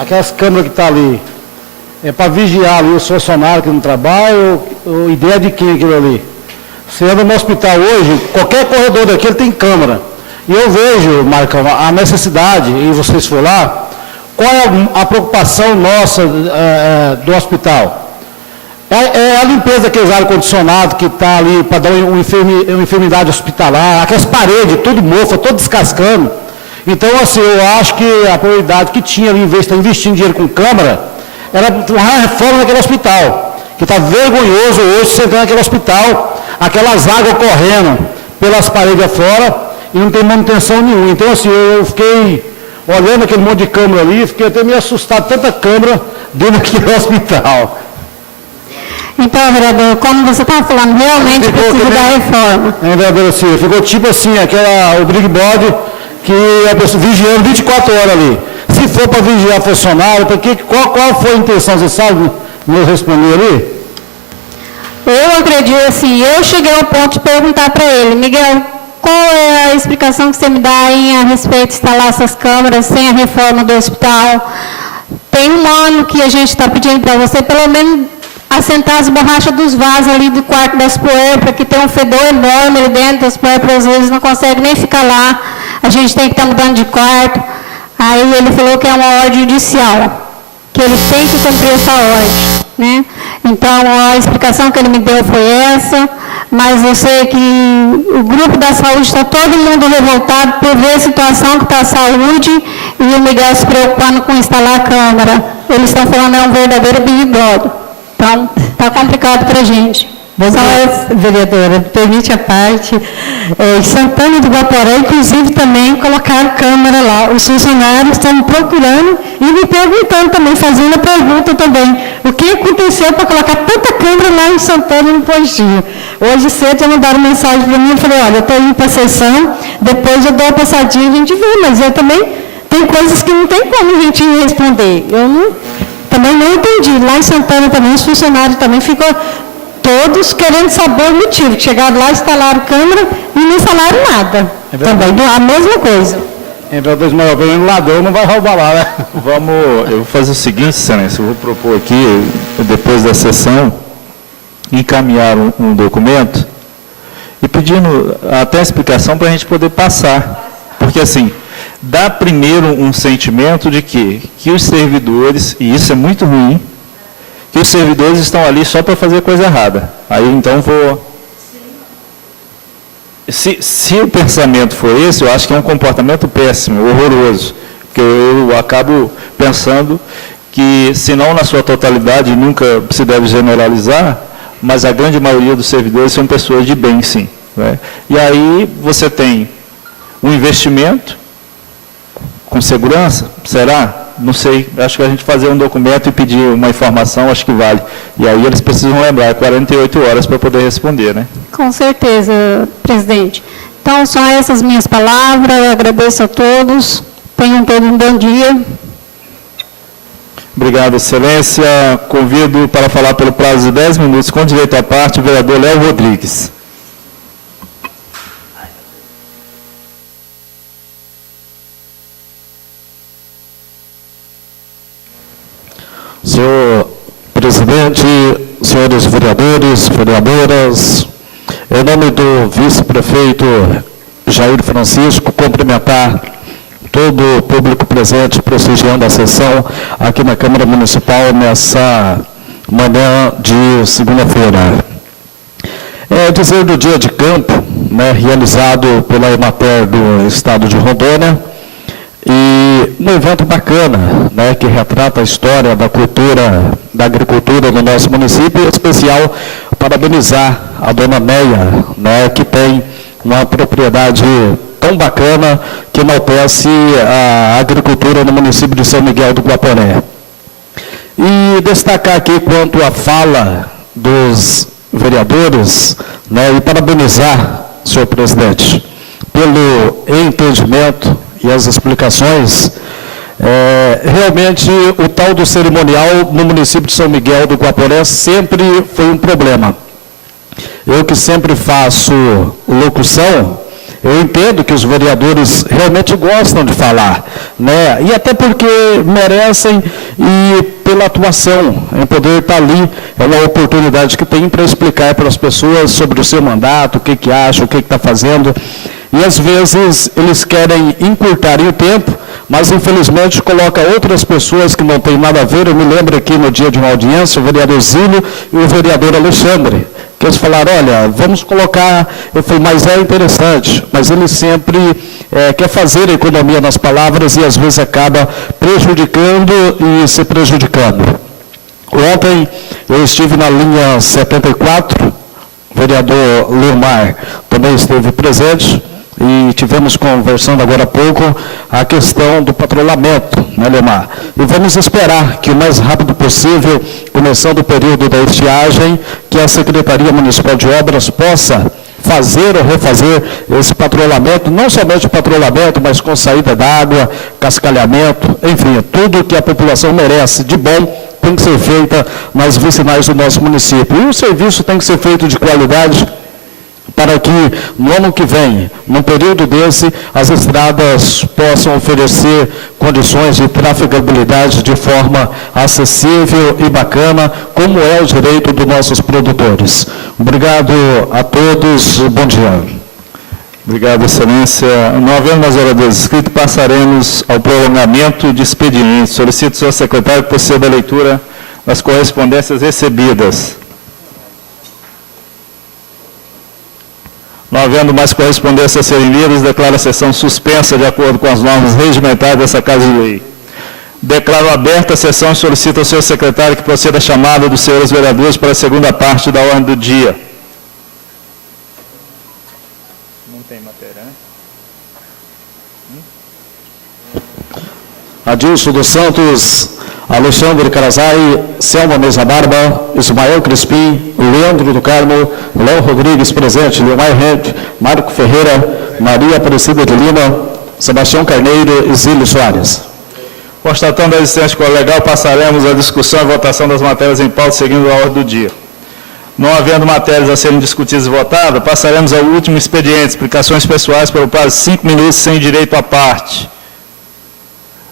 Aquelas câmeras que estão ali, é para vigiar ali os funcionários que não trabalham, ou ideia de quem aquilo ali? Você anda no hospital hoje, qualquer corredor daqui ele tem câmera. E eu vejo, Marcão, a necessidade, e vocês foram lá, qual é a preocupação nossa do hospital? É a limpeza daqueles ar-condicionado que está ali para dar uma enfermidade hospitalar, aquelas paredes, tudo mofa, todo descascando. Então, assim, eu acho que a prioridade que tinha ali, em vez de estar investindo dinheiro com câmara, era uma reforma naquele hospital, que está vergonhoso hoje você entrar naquele hospital, aquelas águas correndo pelas paredes afora e não tem manutenção nenhuma. Então, assim, eu fiquei olhando aquele monte de câmera ali, fiquei até meio assustado, tanta câmera dentro daquele hospital. Então, vereador, como você estava falando, realmente precisa da reforma. Vereador, assim, ficou tipo assim, o Big Body, que a pessoa vigiando 24 horas ali. Se for para vigiar funcionário, qual foi a intenção, você sabe me responder ali? Eu acredito assim, eu cheguei ao ponto de perguntar para ele, Miguel, qual é a explicação que você me dá aí a respeito de instalar essas câmeras sem a reforma do hospital? Tem um ano que a gente está pedindo para você, pelo menos, assentar as borrachas dos vasos ali do quarto das puerpras, que tem um fedor enorme ali dentro, as puerpras às vezes não conseguem nem ficar lá, a gente tem que estar mudando de quarto. Aí ele falou que é uma ordem judicial, que ele tem que cumprir essa ordem, né? Então, a explicação que ele me deu foi essa, mas eu sei que o grupo da saúde está todo mundo revoltado por ver a situação que está a saúde e o Miguel se preocupando com instalar a câmara. Eles estão falando que é um verdadeiro Big Brother. Então, está complicado para a gente. Bom dia, vereadora, permite a parte. Em Santana do Guaporé, inclusive, também colocaram câmera lá. Os funcionários estão procurando e me perguntando também, fazendo a pergunta também. O que aconteceu para colocar tanta câmera lá em Santana no postinho? Hoje cedo já mandaram mensagem para mim, eu falei, olha, eu estou indo para a sessão, depois eu dou a passadinha e a gente vê, mas eu também, tem coisas que não tem como a gente responder. Também não entendi. Lá em Santana também, os funcionários também ficam todos querendo saber o motivo. Chegaram lá, instalaram câmera e não falaram nada. Também a mesma coisa. Vereador Ismael, pelo menos o ladrão não vai roubar lá, né? Eu vou fazer o seguinte, Excelência, eu vou propor aqui, depois da sessão, encaminhar um documento e pedindo até a explicação para a gente poder passar. Porque, assim, dá primeiro um sentimento de que os servidores, e isso é muito ruim, que os servidores estão ali só para fazer coisa errada. Aí, então, Se o pensamento for esse, eu acho que é um comportamento péssimo, horroroso. Porque eu acabo pensando que, se não na sua totalidade, nunca se deve generalizar, mas a grande maioria dos servidores são pessoas de bem, sim. Né? E aí você tem um investimento com segurança? Será? Não sei. Acho que a gente fazer um documento e pedir uma informação, acho que vale. E aí eles precisam lembrar, 48 horas para poder responder, né? Com certeza, presidente. Então, são essas minhas palavras. Eu agradeço a todos. Tenham todos um bom dia. Obrigado, excelência. Convido para falar pelo prazo de 10 minutos, com direito à parte, o vereador Léo Rodrigues. Senhor presidente, senhores vereadores, vereadoras, em nome do vice-prefeito Jair Francisco, cumprimentar todo o público presente prestigiando a sessão aqui na Câmara Municipal nessa manhã de segunda-feira. Dizer do dia de campo, né, realizado pela Emater do Estado de Rondônia, e um evento bacana, né, que retrata a história da cultura, da agricultura no nosso município, em especial parabenizar a dona Neia, né, que tem uma propriedade tão bacana que enaltece a agricultura no município de São Miguel do Guaporé. E destacar aqui quanto à fala dos vereadores, né, e parabenizar, senhor presidente, pelo entendimento e as explicações. Realmente, o tal do cerimonial no município de São Miguel do Guaporé sempre foi um problema. Eu que sempre faço locução, eu entendo que os vereadores realmente gostam de falar, né? E até porque merecem, e pela atuação, em poder estar ali, é uma oportunidade que tem para explicar para as pessoas sobre o seu mandato, o que acha, o que está fazendo. E às vezes eles querem encurtar o tempo, mas infelizmente coloca outras pessoas que não têm nada a ver. Eu me lembro aqui no dia de uma audiência, o vereador Zílio e o vereador Alexandre, que eles falaram, olha, vamos colocar, eu falei, mas é interessante, mas ele sempre quer fazer a economia nas palavras e às vezes acaba prejudicando e se prejudicando. Ontem eu estive na linha 74, o vereador Leomar também esteve presente, e tivemos conversando agora há pouco a questão do patrulhamento, né, Leomar? E vamos esperar que o mais rápido possível, começando o período da estiagem, que a Secretaria Municipal de Obras possa fazer ou refazer esse patrulhamento, não somente o patrulhamento, mas com saída d'água, cascalhamento, enfim, tudo que a população merece de bom tem que ser feita nas vicinais do nosso município. E o serviço tem que ser feito de qualidade, para que no ano que vem, num período desse, as estradas possam oferecer condições de trafegabilidade de forma acessível e bacana, como é o direito dos nossos produtores. Obrigado a todos, bom dia. Obrigado, excelência. Não havendo mais oradores inscritos, passaremos ao prolongamento de expediente. Solicito ao senhor secretário que proceda à leitura das correspondências recebidas. Não havendo mais correspondências a serem lidas, declaro a sessão suspensa de acordo com as normas regimentais dessa Casa de Lei. Declaro aberta a sessão e solicito ao senhor secretário que proceda a chamada dos senhores vereadores para a segunda parte da ordem do dia. Não tem matéria, né? Adilson dos Santos, Alexandre Carazai, Selma Mesa Barba, Ismael Crispim, Leandro do Carmo, Léo Rodrigues presente, Leomar Rente, Marco Ferreira, Maria Aparecida de Lima, Sebastião Carneiro e Zílio Soares. Constatando a existência de quórum legal, passaremos à discussão e votação das matérias em pauta seguindo a ordem do dia. Não havendo matérias a serem discutidas e votadas, passaremos ao último expediente, explicações pessoais pelo prazo de 5 minutos sem direito à parte.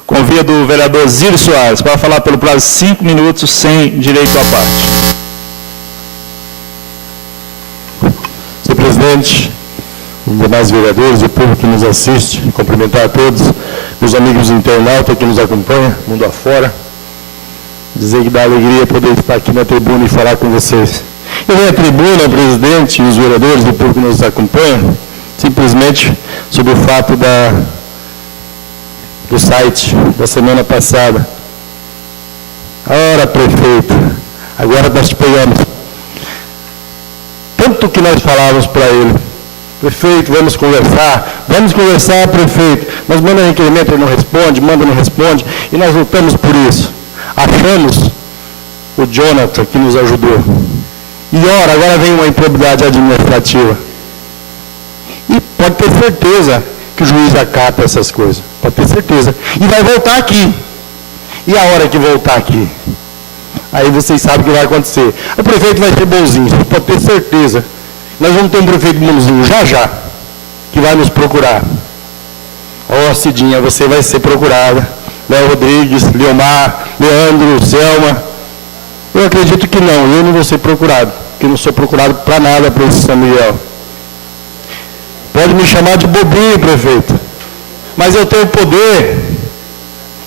Convido o vereador Zílio Soares para falar pelo prazo de 5 minutos sem direito à parte. Senhor presidente, os demais vereadores, o público que nos assiste, cumprimentar a todos, meus amigos internautas que nos acompanham, mundo afora, dizer que dá alegria poder estar aqui na tribuna e falar com vocês. Eu venho à tribuna, presidente, e os vereadores do público que nos acompanham, simplesmente sobre o fato do site da semana passada. Ora, prefeito, agora nós te pegamos. Tanto que nós falávamos para ele, Prefeito, vamos conversar, prefeito. Nós mandamos requerimento, ele não responde, não responde, e nós lutamos por isso. Achamos o Jonathan que nos ajudou. E ora, agora vem uma improbidade administrativa. E pode ter certeza que o juiz acata essas coisas. Pode ter certeza. E vai voltar aqui. E a hora que voltar aqui? Aí vocês sabem o que vai acontecer. O prefeito vai ser bonzinho, você pode ter certeza. Nós vamos ter um prefeito bonzinho já, que vai nos procurar. Ó, Cidinha, você vai ser procurada. Léo Rodrigues, Leomar, Leandro, Selma. Eu acredito que não, eu não vou ser procurado, porque eu não sou procurado para nada por esse São Miguel. Pode me chamar de bobinho, prefeito, mas eu tenho poder.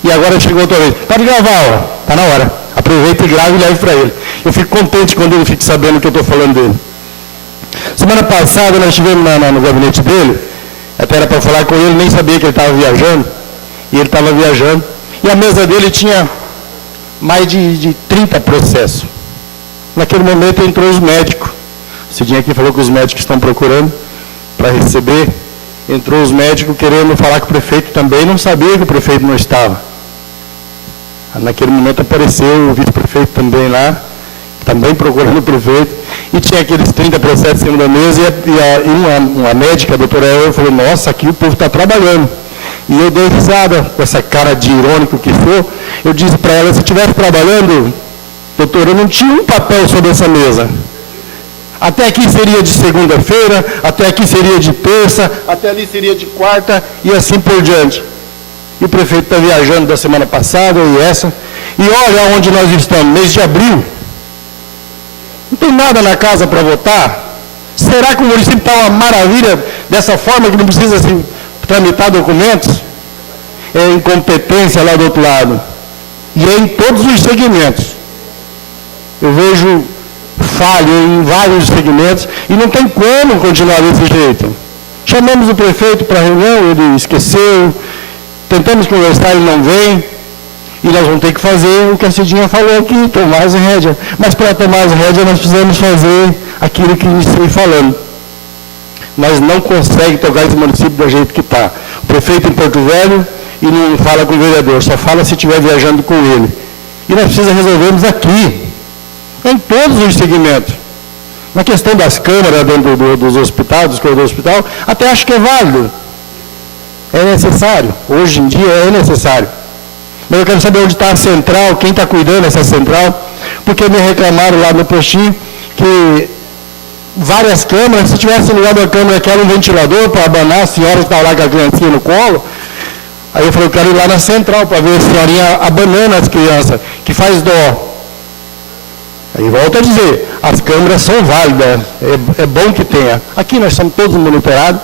E agora chegou outra vez. Pode gravar, ó. Está na hora. Aproveita e grave e leve para ele. Eu fico contente quando ele fica sabendo o que eu estou falando dele. Semana passada nós estivemos no gabinete dele, até era para falar com ele, nem sabia que ele estava viajando, e ele estava viajando, e a mesa dele tinha mais de 30 processos. Naquele momento entrou os médicos. O Cidinho aqui falou que os médicos estão procurando para receber. Entrou os médicos querendo falar com o prefeito também, não sabia que o prefeito não estava. Naquele momento apareceu o vice-prefeito também lá, também procurando o prefeito, e tinha aqueles 30 processos em cima da mesa, e uma médica, a doutora Elva, falou, nossa, aqui o povo está trabalhando. E eu dei risada com essa cara de irônico que sou. Eu disse para ela, se estivesse trabalhando, doutora, eu não tinha um papel sobre essa mesa. Até aqui seria de segunda-feira, até aqui seria de terça, até ali seria de quarta, e assim por diante. E o prefeito está viajando da semana passada e essa. E olha onde nós estamos, mês de abril. Não tem nada na casa para votar? Será que o município está uma maravilha dessa forma que não precisa assim, tramitar documentos? É incompetência lá do outro lado. E é em todos os segmentos. Eu vejo falha em vários segmentos e não tem como continuar desse jeito. Chamamos o prefeito para a reunião, ele esqueceu. Tentamos conversar, ele não vem. E nós vamos ter que fazer o que a Cidinha falou aqui, tomar as rédeas. Mas para tomar as rédeas nós precisamos fazer aquilo que iniciei falando. Nós não conseguimos tocar esse município do jeito que está. O prefeito em Porto Velho e não fala com o vereador, só fala se estiver viajando com ele. E nós precisamos resolvermos aqui, em todos os segmentos. Na questão das câmaras dentro dos hospitais, dos corredores do hospital, até acho que é válido. É necessário, hoje em dia é necessário. Mas eu quero saber onde está a central, quem está cuidando dessa central, porque me reclamaram lá no postinho que várias câmaras, se tivesse ligado a câmera que era um ventilador para abanar a senhora que estava lá com a criancinha no colo, aí eu falei, eu quero ir lá na central para ver a senhorinha abanando as crianças, que faz dó. Aí volto a dizer, as câmeras são válidas, é bom que tenha. Aqui nós somos todos monitorados,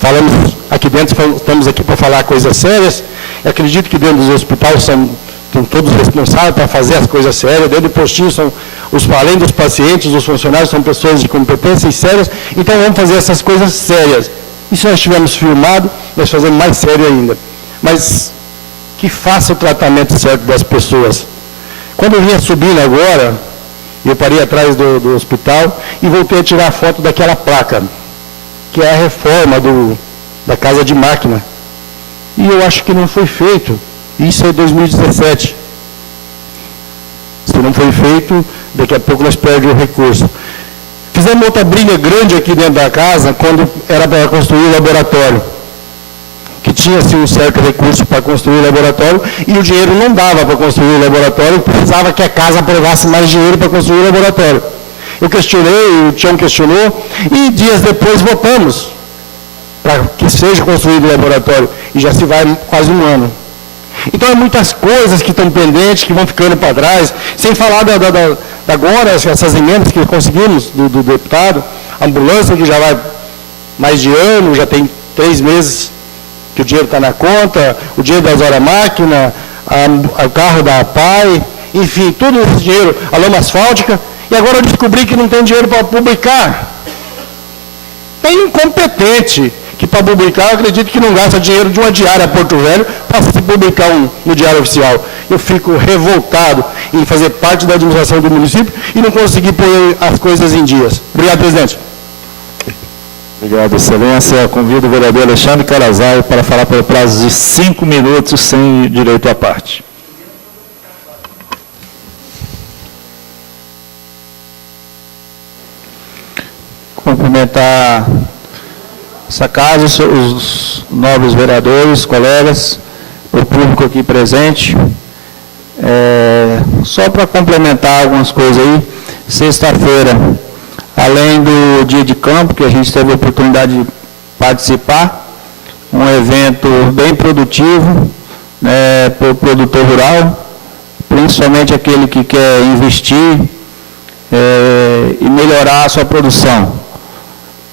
falamos aqui dentro, estamos aqui para falar coisas sérias. Eu acredito que dentro dos hospitais são todos responsáveis para fazer as coisas sérias. Dentro do postinho, além dos pacientes, os funcionários são pessoas de competências sérias. Então vamos fazer essas coisas sérias. E se nós estivermos filmados, nós fazemos mais sério ainda. Mas que faça o tratamento certo das pessoas. Quando eu vinha subindo agora, eu parei atrás do hospital e voltei a tirar a foto daquela placa, que é a reforma da casa de máquina. E eu acho que não foi feito. Isso é 2017. Se não foi feito, daqui a pouco nós perdemos o recurso. Fizemos outra briga grande aqui dentro da casa, quando era para construir o laboratório. Que tinha-se um certo recurso para construir o laboratório, e o dinheiro não dava para construir o laboratório, precisava que a casa aprovasse mais dinheiro para construir o laboratório. Eu questionei, o Tião questionou, e dias depois votamos para que seja construído o laboratório, e já se vai quase um ano. Então, há muitas coisas que estão pendentes, que vão ficando para trás, sem falar agora, essas emendas que conseguimos do deputado, a ambulância que já vai mais de ano, já tem 3 meses que o dinheiro está na conta, o dinheiro das horas máquina, o carro da APAI, enfim, todo esse dinheiro, a lama asfáltica, e agora eu descobri que não tem dinheiro para publicar. É incompetente que para publicar, eu acredito que não gasta dinheiro de uma diária a Porto Velho para se publicar no Diário Oficial. Eu fico revoltado em fazer parte da administração do município e não conseguir pôr as coisas em dias. Obrigado, presidente. Obrigado, Excelência. Convido o vereador Alexandre Carazaio para falar pelo prazo de 5 minutos, sem direito à parte. Cumprimentar essa casa, os nobres vereadores, colegas, o público aqui presente. Só para complementar algumas coisas aí, sexta-feira, além do dia de campo, que a gente teve a oportunidade de participar, um evento bem produtivo, para o produtor rural, principalmente aquele que quer investir e melhorar a sua produção.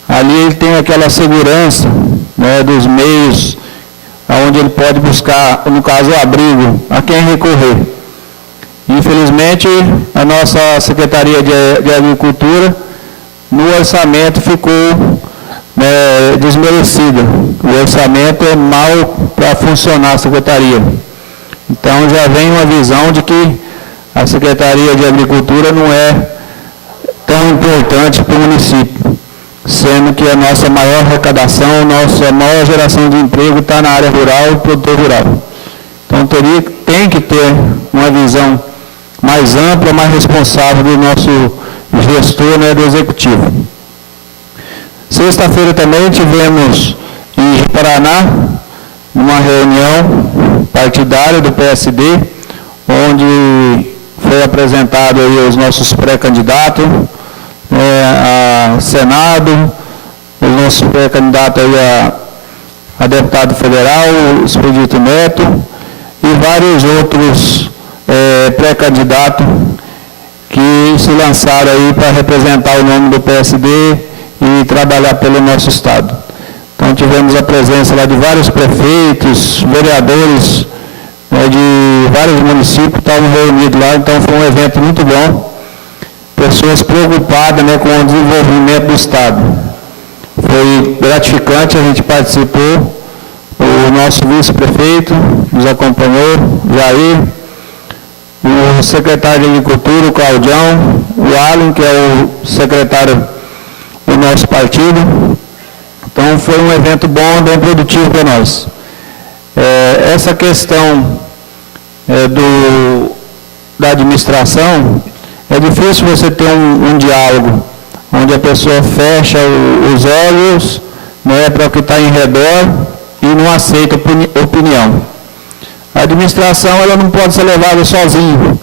Ali ele tem aquela segurança, dos meios, onde ele pode buscar, no caso, o abrigo, a quem recorrer. Infelizmente, a nossa Secretaria de Agricultura, no orçamento, ficou desmerecida. O orçamento é mal para funcionar a Secretaria. Então, já vem uma visão de que a Secretaria de Agricultura não é tão importante para o município, sendo que a nossa maior arrecadação, nossa maior geração de emprego está na área rural e produtor rural. Então, tem que ter uma visão mais ampla, mais responsável do nosso gestor, do executivo. Sexta-feira também tivemos em Paraná uma reunião partidária do PSD, onde foi apresentado aí os nossos pré-candidatos, a Senado, o nosso pré-candidato aí a deputado federal, o Expedito Neto, e vários outros pré-candidatos que se lançaram aí para representar o nome do PSD e trabalhar pelo nosso Estado. Então, tivemos a presença lá de vários prefeitos, vereadores de vários municípios que estavam reunidos lá, então foi um evento muito bom. Pessoas preocupadas com o desenvolvimento do Estado. Foi gratificante, a gente participou, o nosso vice-prefeito nos acompanhou, Jair, o secretário de Agricultura, o Claudião, o Alan, que é o secretário do nosso partido. Então, foi um evento bom, bem produtivo para nós. Essa questão da administração, é difícil você ter um diálogo onde a pessoa fecha os olhos para o que está em redor e não aceita opinião. A administração ela não pode ser levada sozinho,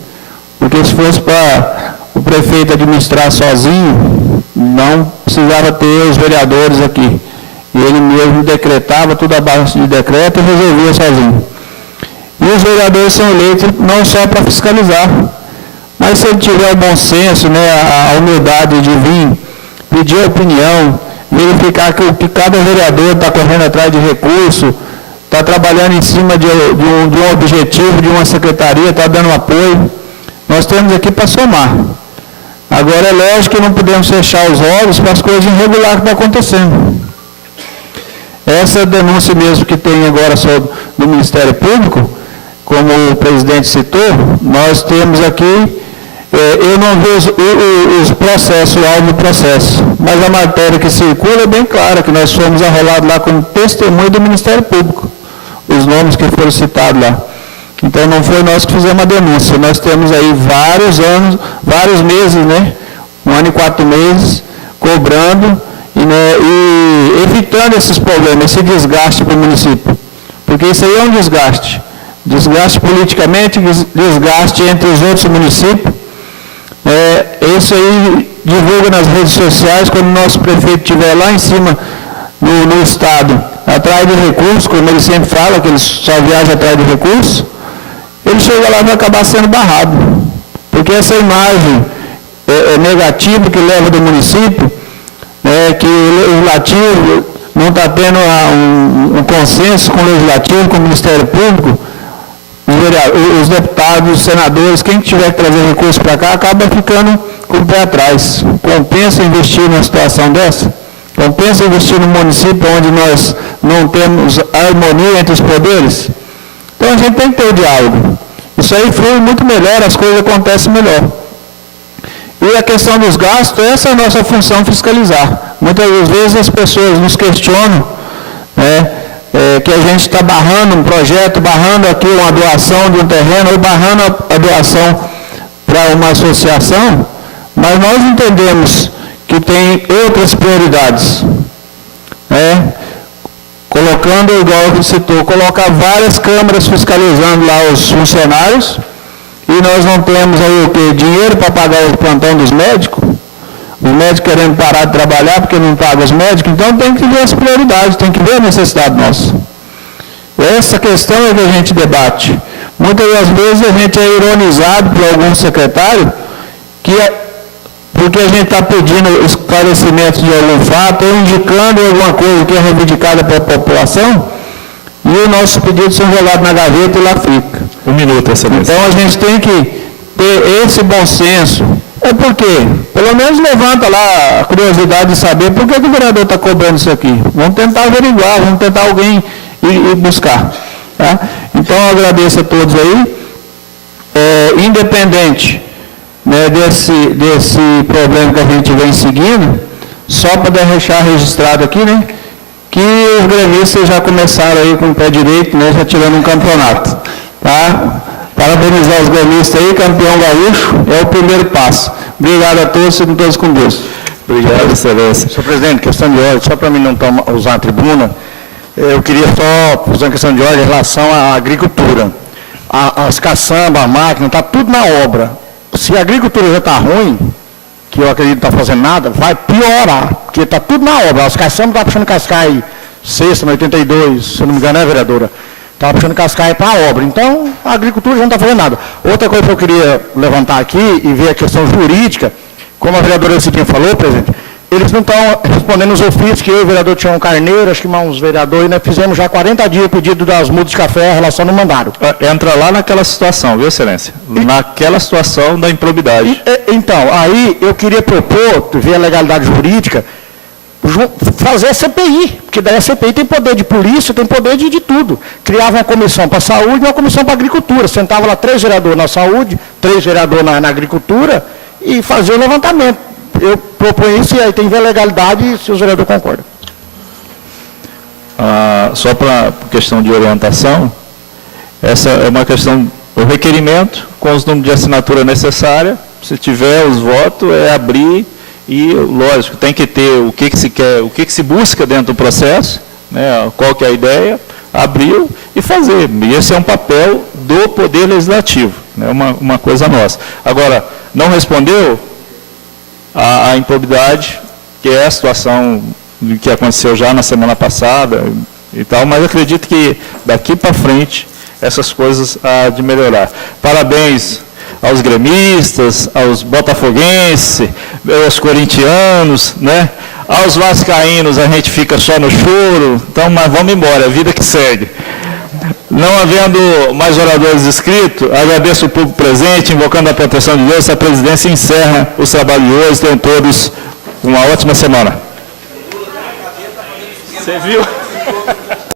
porque se fosse para o prefeito administrar sozinho, não precisava ter os vereadores aqui. E ele mesmo decretava tudo abaixo de decreto e resolvia sozinho. E os vereadores são eleitos não só para fiscalizar, mas se ele tiver o bom senso, a humildade de vir pedir opinião, verificar que cada vereador está correndo atrás de recurso, está trabalhando em cima de um objetivo, de uma secretaria, está dando apoio. Nós temos aqui para somar. Agora, é lógico que não podemos fechar os olhos para as coisas irregulares que estão acontecendo. Essa denúncia mesmo que tem agora só do Ministério Público, como o presidente citou, nós temos aqui, eu não vi os processos, o áudio do processo, mas a matéria que circula é bem clara, que nós fomos arrolados lá como testemunho do Ministério Público, os nomes que foram citados lá. Então, não foi nós que fizemos a denúncia, nós temos aí vários meses, 1 ano e 4 meses, cobrando e evitando esses problemas, esse desgaste para o município. Porque isso aí é um desgaste. Desgaste politicamente, desgaste entre os outros municípios. Isso aí divulga nas redes sociais, quando o nosso prefeito estiver lá em cima, no estado, atrás de recursos, como ele sempre fala, que ele só viaja atrás de recursos, ele chega lá e vai acabar sendo barrado. Porque essa imagem negativa que leva do município, que o legislativo não está tendo um consenso com o legislativo, com o Ministério Público, os deputados, os senadores, quem tiver que trazer recursos para cá, acaba ficando com o pé atrás. Compensa investir numa situação dessa? Compensa investir num município onde nós não temos harmonia entre os poderes? Então, a gente tem que ter o diálogo. Isso aí flui muito melhor, as coisas acontecem melhor. E a questão dos gastos, essa é a nossa função, fiscalizar. Muitas vezes as pessoas nos questionam, né, que a gente está barrando um projeto, barrando aqui uma doação de um terreno, ou barrando a doação para uma associação, mas nós entendemos que tem outras prioridades. Colocando, igual você citou, colocar várias câmaras fiscalizando lá os funcionários, e nós não temos aí o quê? Dinheiro para pagar o plantão dos médicos, os médicos querendo parar de trabalhar porque não pagam os médicos, então tem que ver as prioridades, tem que ver a necessidade nossa. Essa questão é que a gente debate. Muitas das vezes a gente é ironizado por algum secretário, porque a gente está pedindo esclarecimento de algum fato, ou indicando alguma coisa que é reivindicada pela população, e os nossos pedidos são jogados na gaveta e lá fica. Um minuto, excelência. Então a gente tem que ter esse bom senso. Por quê? Pelo menos levanta lá a curiosidade de saber por que o vereador está cobrando isso aqui. Vamos tentar averiguar, vamos tentar alguém ir buscar. Tá? Então eu agradeço a todos aí. Independente, né, desse problema que a gente vem seguindo, só para deixar registrado aqui, né, que os gremistas já começaram aí com o pé direito, né, já tirando um campeonato. Tá? Parabenizar os gremistas aí, campeão gaúcho, é o primeiro passo. Obrigado a todos, fiquem todos com Deus. Obrigado, excelência. Senhor presidente, questão de ordem, só para mim não usar a tribuna, eu queria só usar a questão de ordem em relação à agricultura. As caçambas, a máquina, está tudo na obra. Se a agricultura já está ruim, que eu acredito que não está fazendo nada, vai piorar, porque está tudo na obra. As caçambas estão puxando cascaio, sexta, no 82, se eu não me engano, vereadora? Estava puxando cascaio para a obra. Então, a agricultura já não está fazendo nada. Outra coisa que eu queria levantar aqui e ver a questão jurídica, como a vereadora Cidinha falou, presidente, eles não estão respondendo os ofícios que eu e o vereador Tião Carneiro, acho que mais uns vereadores, nós fizemos já 40 dias o pedido das multas de café, a relação não mandaram. Entra lá naquela situação, viu, excelência? Naquela situação da improbidade. Então, aí eu queria propor, ver a legalidade jurídica, fazer a CPI, porque daí a CPI tem poder de polícia, tem poder de tudo. Criava uma comissão para a saúde e uma comissão para a agricultura. Sentava lá 3 vereadores na saúde, 3 vereadores na agricultura e fazia o levantamento. Eu proponho isso e aí tem que ver a legalidade se os vereadores concordam. Só para questão de orientação, essa é uma questão, o requerimento com os números de assinatura necessária, se tiver os votos, é abrir e, lógico, tem que ter o que se quer, o que se busca dentro do processo, né, qual que é a ideia, abriu e fazer. E esse é um papel do Poder Legislativo, né, uma coisa nossa. Agora, não respondeu a improbidade, que é a situação que aconteceu já na semana passada e tal, mas acredito que daqui para frente essas coisas há de melhorar. Parabéns aos gremistas, aos botafoguenses, aos corintianos, né? Aos vascaínos a gente fica só no choro, então, mas vamos embora, a vida que segue. Não havendo mais oradores inscritos, agradeço o público presente, invocando a proteção de Deus, a presidência encerra os trabalhos de hoje. Tenham todos uma ótima semana. Você viu?